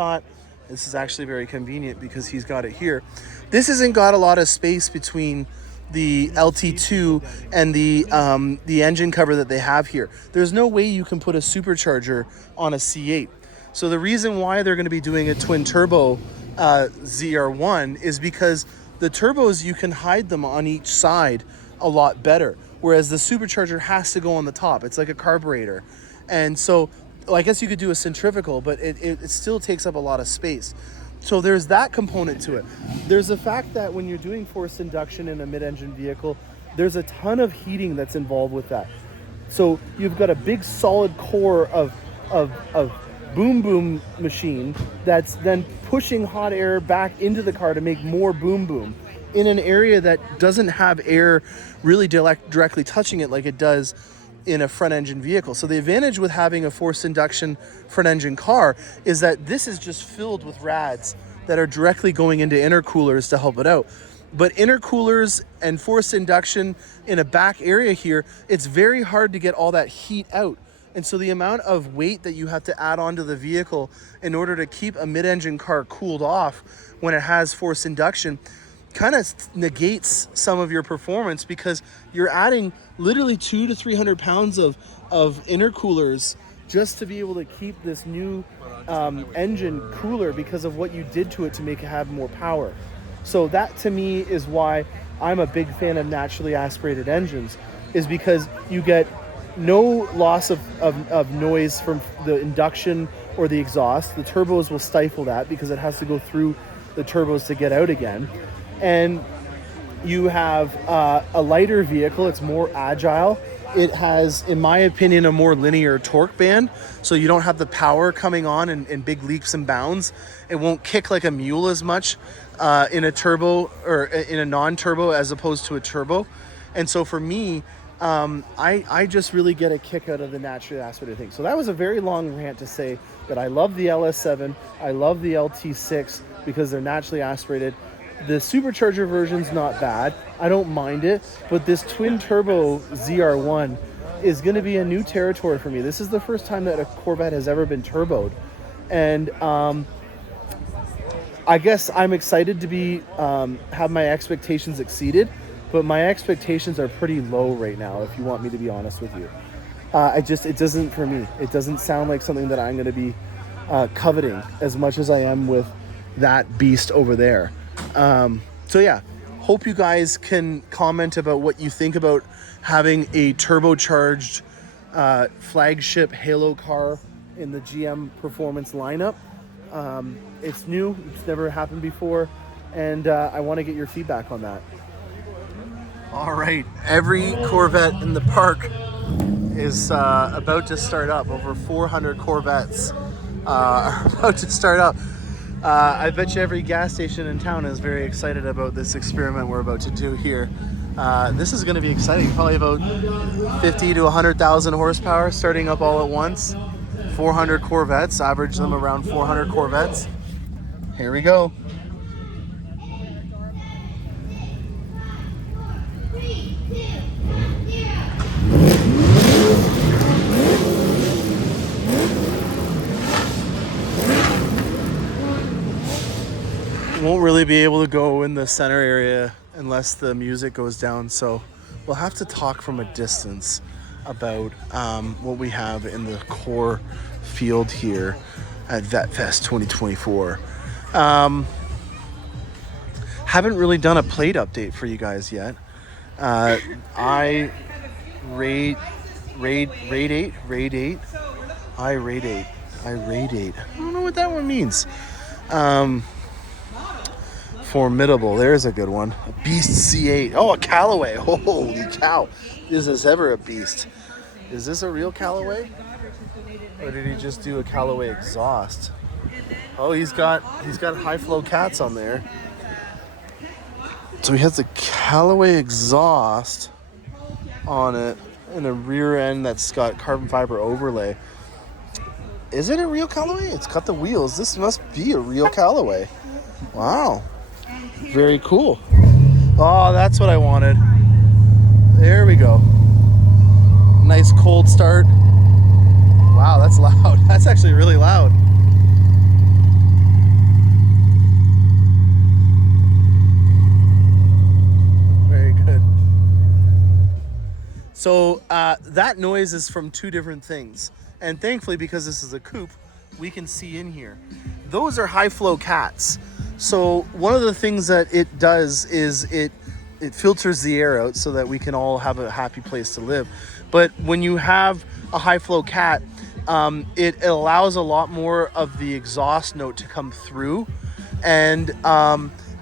actually very convenient because he's got it here. This hasn't got a lot of space between the LT2 and the engine cover that they have here. There's no way you can put a supercharger on a C8. So the reason why they're going to be doing a twin turbo ZR1 is because the turbos, you can hide them on each side a lot better, whereas the supercharger has to go on the top. It's like a carburetor. And so, I guess you could do a centrifugal, but it still takes up a lot of space. So there's that component to it. There's the fact that when you're doing forced induction in a mid-engine vehicle, there's a ton of heating that's involved with that. So you've got a big solid core of boom machine that's then pushing hot air back into the car to make more boom in an area that doesn't have air really directly touching it like it does in a front engine vehicle. So the advantage with having a forced induction front engine car is that this is just filled with rads that are directly going into intercoolers to help it out. But intercoolers and forced induction in a back area here, it's very hard to get all that heat out. And so the amount of weight that you have to add onto the vehicle in order to keep a mid-engine car cooled off when it has forced induction kind of negates some of your performance, because you're adding literally 200 to 300 pounds of intercoolers just to be able to keep this new engine cooler because of what you did to it to make it have more power. So that to me is why I'm a big fan of naturally aspirated engines, is because you get no loss of noise from the induction or the exhaust. The turbos will stifle that because it has to go through the turbos to get out again. And you have a lighter vehicle. It's more agile. It has, in my opinion, a more linear torque band, so you don't have the power coming on in big leaps and bounds. It won't kick like a mule as much in a turbo or in a non-turbo as opposed to a turbo. And so for me, I just really get a kick out of the naturally aspirated thing. So that was a very long rant to say that I love the LS7, I love the LT6 because they're naturally aspirated. The supercharger version's not bad. I don't mind it, but this twin turbo ZR1 is going to be a new territory for me. This is the first time that a Corvette has ever been turboed. And I guess I'm excited to be have my expectations exceeded, but my expectations are pretty low right now, if you want me to be honest with you. It doesn't, for me, it doesn't sound like something that I'm going to be coveting as much as I am with that beast over there. So yeah, hope you guys can comment about what you think about having a turbocharged flagship Halo car in the GM Performance lineup. It's new, it's never happened before, and I want to get your feedback on that. All right, every Corvette in the park is about to start up. Over 400 Corvettes are about to start up. I bet you every gas station in town is very excited about this experiment we're about to do here. This is going to be exciting. Probably about 50 to 100,000 horsepower starting up all at once. 400 Corvettes, average them around 400 Corvettes. Here we go. Won't really be able to go in the center area unless the music goes down, so we'll have to talk from a distance about what we have in the core field here at Vettefest 2024. Haven't really done a plate update for you guys yet. I rate 8. I don't know what that one means. Formidable. There's a good one. A Beast C8. Oh, a Callaway. Holy cow. Is this ever a beast? Is this a real Callaway? Or did he just do a Callaway exhaust? Oh, he's got high flow cats on there. So he has the Callaway exhaust on it and a rear end that's got carbon fiber overlay. Is it a real Callaway? It's got the wheels. This must be a real Callaway. Wow. Very cool. Oh, that's what I wanted. There we go. Nice cold start. Wow, that's loud. That's actually really loud. Very good. So that noise is from two different things. And thankfully, because this is a coupe, we can see in here. Those are high flow cats. So one of the things that it does is it filters the air out so that we can all have a happy place to live. But when you have a high flow cat, it allows a lot more of the exhaust note to come through. And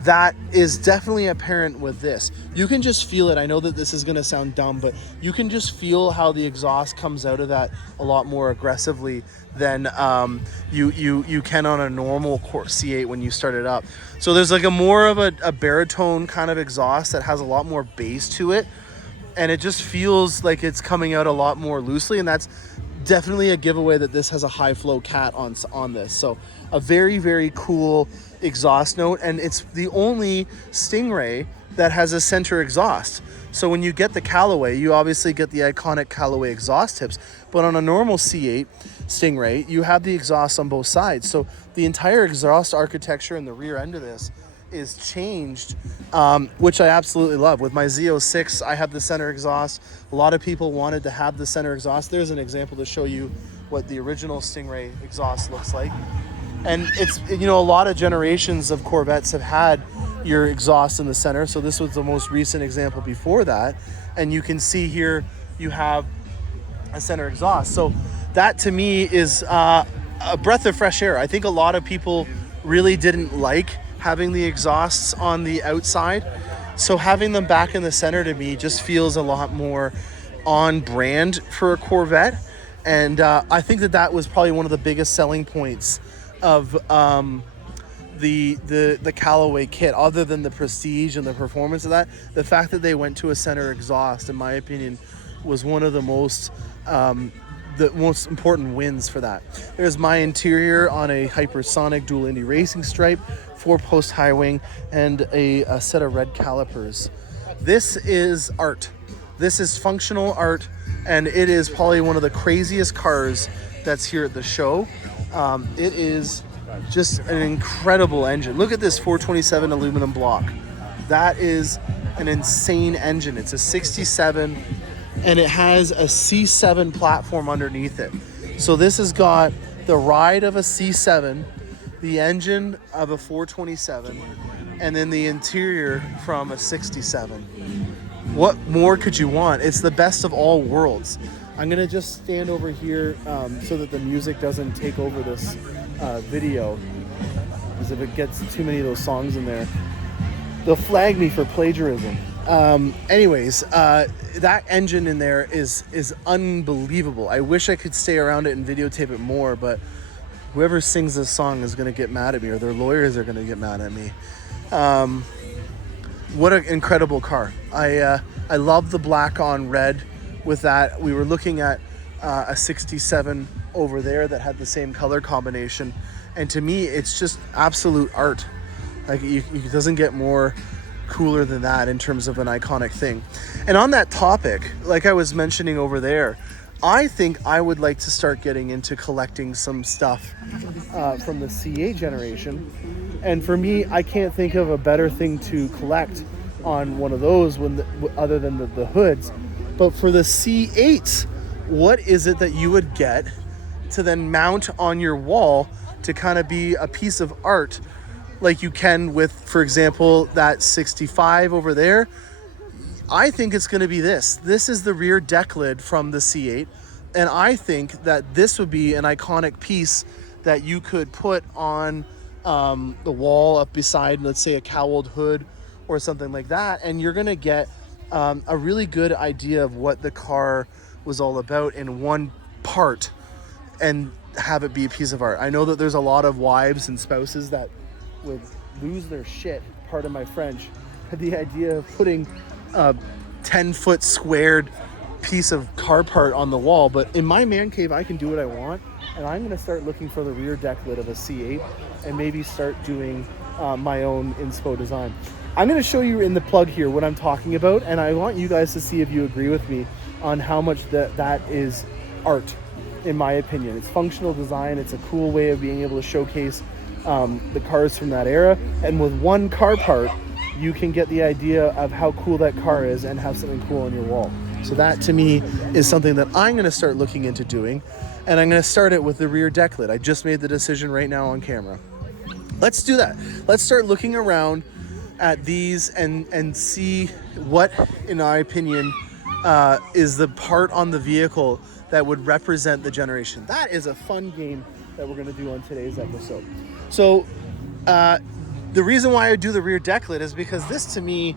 that is definitely apparent with this. You can just feel it. I know that this is going to sound dumb, but you can just feel how the exhaust comes out of that a lot more aggressively than you can on a normal C8 when you start it up. So there's like a more of a baritone kind of exhaust that has a lot more bass to it, and it just feels like it's coming out a lot more loosely, and that's definitely a giveaway that this has a high flow cat on this. So a very, very cool exhaust note, and it's the only Stingray that has a center exhaust. So when you get the Callaway, you obviously get the iconic Callaway exhaust tips, but on a normal C8 Stingray, you have the exhaust on both sides. So the entire exhaust architecture in the rear end of this is changed, which I absolutely love. With my Z06, I have the center exhaust. A lot of people wanted to have the center exhaust. There's an example to show you what the original Stingray exhaust looks like. And it's, you know, a lot of generations of Corvettes have had your exhaust in the center. So this was the most recent example before that. And you can see here you have a center exhaust. So that to me is a breath of fresh air. I think a lot of people really didn't like having the exhausts on the outside. So having them back in the center to me just feels a lot more on brand for a Corvette. And I think that was probably one of the biggest selling points of the Callaway kit, other than the prestige and the performance of that. The fact that they went to a center exhaust, in my opinion, was one of the most important wins for that. There's my interior on a hypersonic dual Indy racing stripe, 4-post high wing, and a set of red calipers. This is art. This is functional art, and it is probably one of the craziest cars that's here at the show. It is just an incredible engine. Look at this 427 aluminum block. That is an insane engine. It's a 67, and it has a C7 platform underneath it. So this has got the ride of a C7, the engine of a 427, and then the interior from a 67. What more could you want? It's the best of all worlds. I'm gonna just stand over here so that the music doesn't take over this video, because if it gets too many of those songs in there, they'll flag me for plagiarism. Anyways, that engine in there is unbelievable. I wish I could stay around it and videotape it more, but whoever sings this song is gonna get mad at me, or their lawyers are gonna get mad at me. What an incredible car. I love the black on red with that. We were looking at a 67 over there that had the same color combination, and to me it's just absolute art. Like, it doesn't get more cooler than that in terms of an iconic thing. And on that topic, like I was mentioning over there, I think I would like to start getting into collecting some stuff from the C8 generation. And for me, I can't think of a better thing to collect on one of those other than the hoods. But for the C8s, what is it that you would get to then mount on your wall to kind of be a piece of art, like you can with, for example, that 65 over there? I think it's going to be this. This is the rear deck lid from the C8, and I think that this would be an iconic piece that you could put on the wall up beside, let's say, a cowled hood or something like that, and you're going to get a really good idea of what the car was all about in one part. and have it be a piece of art. I know that there's a lot of wives and spouses that would lose their shit, pardon my French, at the idea of putting a 10-foot squared piece of car part on the wall. But in my man cave, I can do what I want, and I'm going to start looking for the rear deck lid of a C8 and maybe start doing my own inspo design. I'm going to show you in the plug here what I'm talking about, and I want you guys to see if you agree with me on how much that is art, in my opinion. It's functional design. It's a cool way of being able to showcase the cars from that era, and with one car part you can get the idea of how cool that car is and have something cool on your wall. So that to me is something that I'm going to start looking into doing, and I'm going to start it with the rear deck lid. I just made the decision right now on camera. Let's do that. Let's start looking around at these and see what, in my opinion, is the part on the vehicle that would represent the generation. That is a fun game that we're going to do on today's episode. So the reason why I do the rear deck lid is because this to me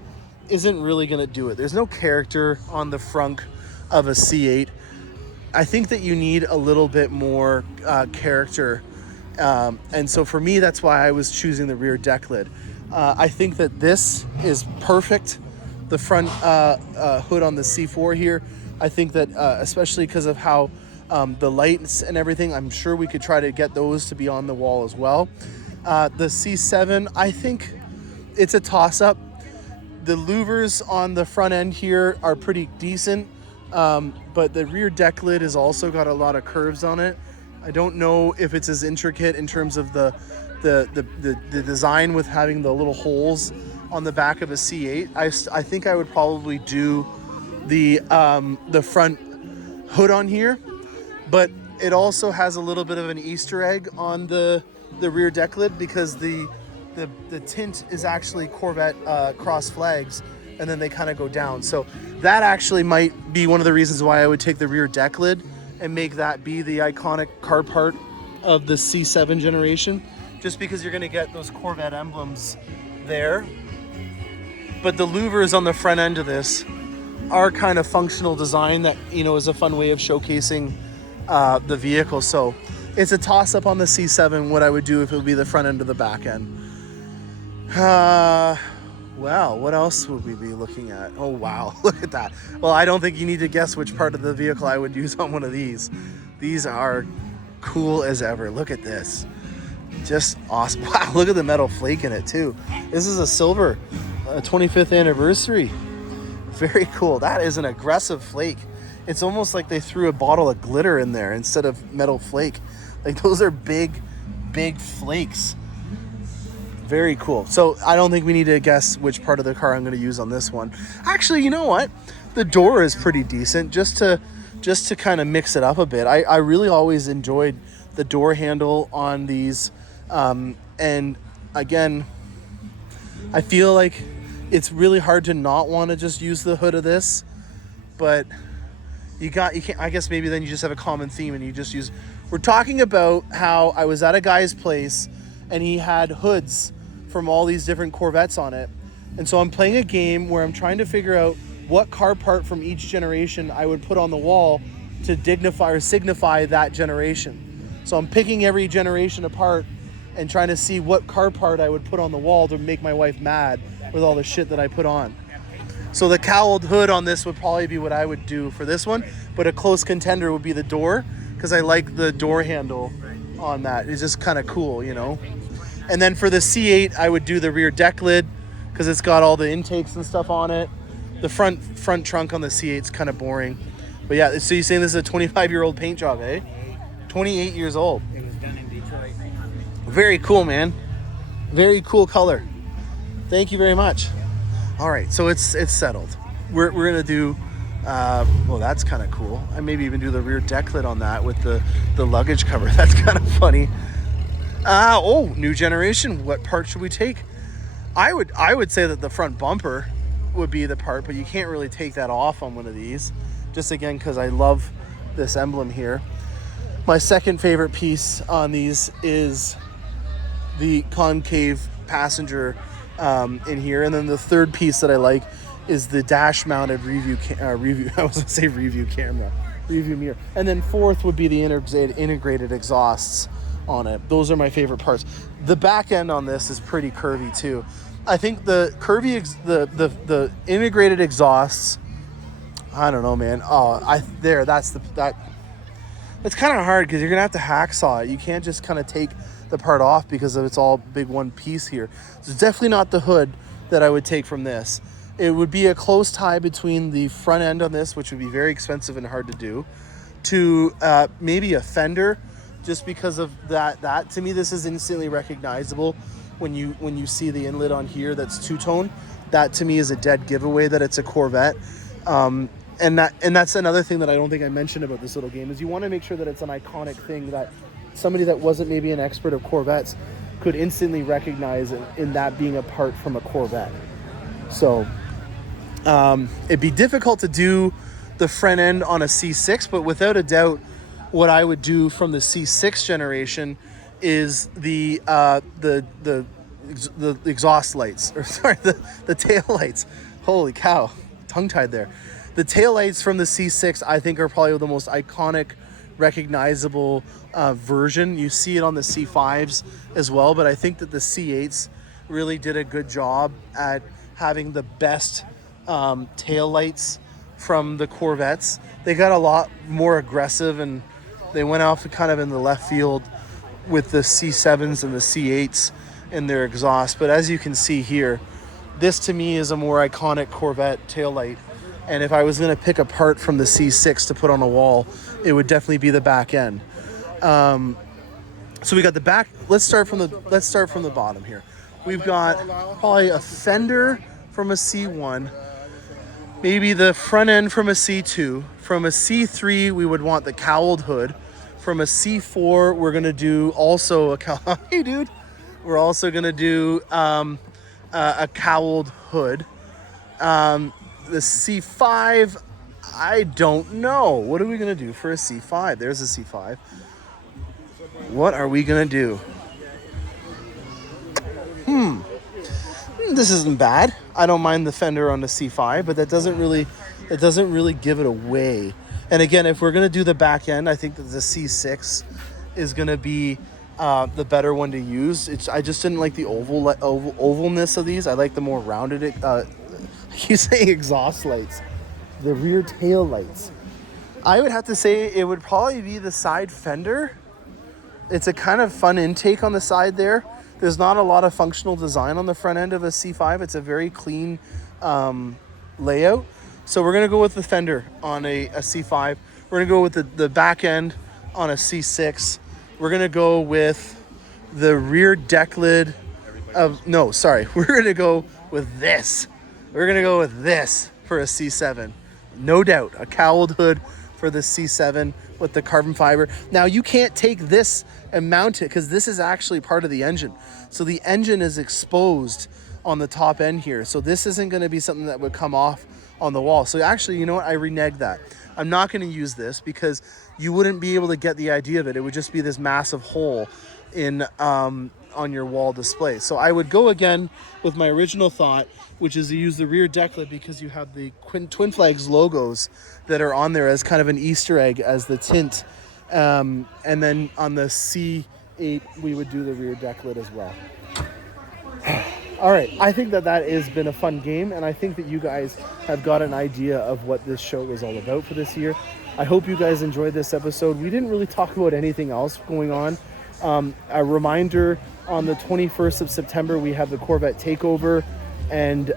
isn't really going to do it. There's no character on the front of a C8. I think that you need a little bit more character, and so for me, that's why I was choosing the rear deck lid. I think that this is perfect. The front hood on the C4 here, I think that especially because of how the lights and everything, I'm sure we could try to get those to be on the wall as well. The C7, I think it's a toss-up. The louvers on the front end here are pretty decent, but the rear deck lid has also got a lot of curves on it. I don't know if it's as intricate in terms of the design with having the little holes on the back of a C8. I think I would probably do the front hood on here, but it also has a little bit of an Easter egg on the rear deck lid, because the tint is actually Corvette cross flags, and then they kind of go down. So that actually might be one of the reasons why I would take the rear deck lid and make that be the iconic car part of the C7 generation, just because you're going to get those Corvette emblems there. But the louvers on the front end of this are kind of functional design that, you know, is a fun way of showcasing the vehicle. So it's a toss-up on the C7 what I would do if it would be the front end or the back end. Well, what else would we be looking at? Oh, wow, look at that. Well, I don't think you need to guess which part of the vehicle I would use on one of these. These are cool as ever. Look at this. Just awesome. Wow, look at the metal flake in it too. This is a silver 25th anniversary. Very cool. That is an aggressive flake. It's almost like they threw a bottle of glitter in there instead of metal flake. Like, those are big flakes. Very cool. So I don't think we need to guess which part of the car I'm going to use on this one. Actually, you know what? The door is pretty decent, just to kind of mix it up a bit. I really always enjoyed the door handle on these. And again, I feel like it's really hard to not want to just use the hood of this, but you can't, I guess maybe then you just have a common theme and you just use. We're talking about how I was at a guy's place and he had hoods from all these different Corvettes on it. And so I'm playing a game where I'm trying to figure out what car part from each generation I would put on the wall to dignify or signify that generation. So I'm picking every generation apart and trying to see what car part I would put on the wall to make my wife mad with all the shit that I put on. So the cowled hood on this would probably be what I would do for this one, but a close contender would be the door, because I like the door handle on that. It's just kind of cool, you know? And then for the C8, I would do the rear deck lid, because it's got all the intakes and stuff on it. The front trunk on the C8 is kind of boring. But yeah, so you're saying this is a 25-year-old paint job, eh? 28 years old. It was done in Detroit. Very cool, man. Very cool color. Thank you very much. All right, so it's settled. We're gonna do, well, that's kind of cool. I maybe even do the rear deck lid on that with the luggage cover. That's kind of funny. Oh, new generation. What part should we take? I would say that the front bumper would be the part, but you can't really take that off on one of these. Just again, because I love this emblem here. My second favorite piece on these is the concave passenger in here, and then the third piece that I like is the dash mounted review camera. rearview mirror. And then fourth would be the integrated exhausts on it. Those are my favorite parts. The back end on this is pretty curvy too. I think the the integrated exhausts, I don't know, man. It's kind of hard because you're gonna have to hacksaw it. You can't just kind of take the part off because it's all big one piece here. So it's definitely not the hood that I would take from this. It would be a close tie between the front end on this, which would be very expensive and hard to do, to maybe a fender, just because of that. To me, this is instantly recognizable when you see the inlet on here that's two-tone. That to me is a dead giveaway that it's a Corvette. And that's another thing that I don't think I mentioned about this little game, is you want to make sure that it's an iconic thing that somebody that wasn't maybe an expert of Corvettes could instantly recognize in that being a part from a Corvette. So it'd be difficult to do the front end on a C6, but without a doubt, what I would do from the C6 generation is the exhaust lights, or sorry, the tail lights. Holy cow, tongue-tied there. The tail lights from the C6, I think, are probably the most iconic, recognizable version. You see it on the C5s as well, but I think that the C8s really did a good job at having the best tail lights from the Corvettes. They got a lot more aggressive, and they went off kind of in the left field with the C7s and the C8s in their exhaust. But as you can see here, this to me is a more iconic Corvette tail light. And if I was going to pick a part from the C6 to put on a wall, it would definitely be the back end. So we got the back. Let's start from the bottom here. We've got probably a fender from a C1, maybe the front end from a C2. From a C3, we would want the cowled hood. From a C4, we're gonna do also a hey dude, we're also gonna do a cowled hood. The C5, I don't know. What are we gonna do for a C5? There's a C5. What are we gonna do? This isn't bad. I don't mind the fender on the C5, but that doesn't really give it away. And again, if we're gonna do the back end, I think that the C6 is gonna be the better one to use. I just didn't like the ovalness of these. I like the more rounded. I keep saying exhaust lights, the rear tail lights. I would have to say it would probably be the side fender. It's a kind of fun intake on the side there. There's not a lot of functional design on the front end of a C5. It's a very clean layout. So we're gonna go with the fender on a C5. We're gonna go with the back end on a C6. We're gonna go with the rear deck lid we're gonna go with this. We're gonna go with this for a C7. No doubt, a cowled hood for the C7 with the carbon fiber. Now you can't take this and mount it because this is actually part of the engine. So the engine is exposed on the top end here. So this isn't gonna be something that would come off on the wall. So actually, you know what? I reneged that. I'm not gonna use this because you wouldn't be able to get the idea of it. It would just be this massive hole in on your wall display. So I would go again with my original thought, which is to use the rear deck lid because you have the Twin Flags logos that are on there as kind of an Easter egg as the tint. And then on the C8, we would do the rear deck lid as well. All right, I think that has been a fun game, and I think that you guys have got an idea of what this show was all about for this year. I hope you guys enjoyed this episode. We didn't really talk about anything else going on. A reminder, on the 21st of September, we have the Corvette Takeover, and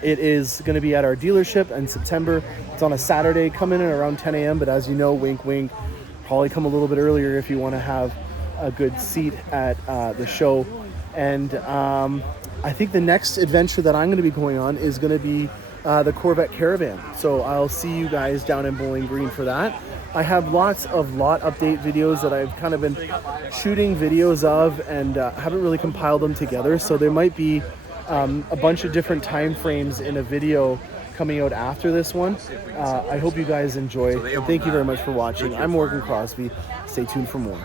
it is going to be at our dealership in September. It's on a Saturday. Come in at around 10 a.m., but as you know, wink, wink, probably come a little bit earlier if you want to have a good seat at the show. And I think the next adventure that I'm going to be going on is going to be the Corvette Caravan. So I'll see you guys down in Bowling Green for that. I have lots of lot update videos that I've kind of been shooting videos of and haven't really compiled them together. So there might be a bunch of different time frames in a video coming out after this one. I hope you guys enjoy. And thank you very much for watching. I'm Mcrosbie. Stay tuned for more.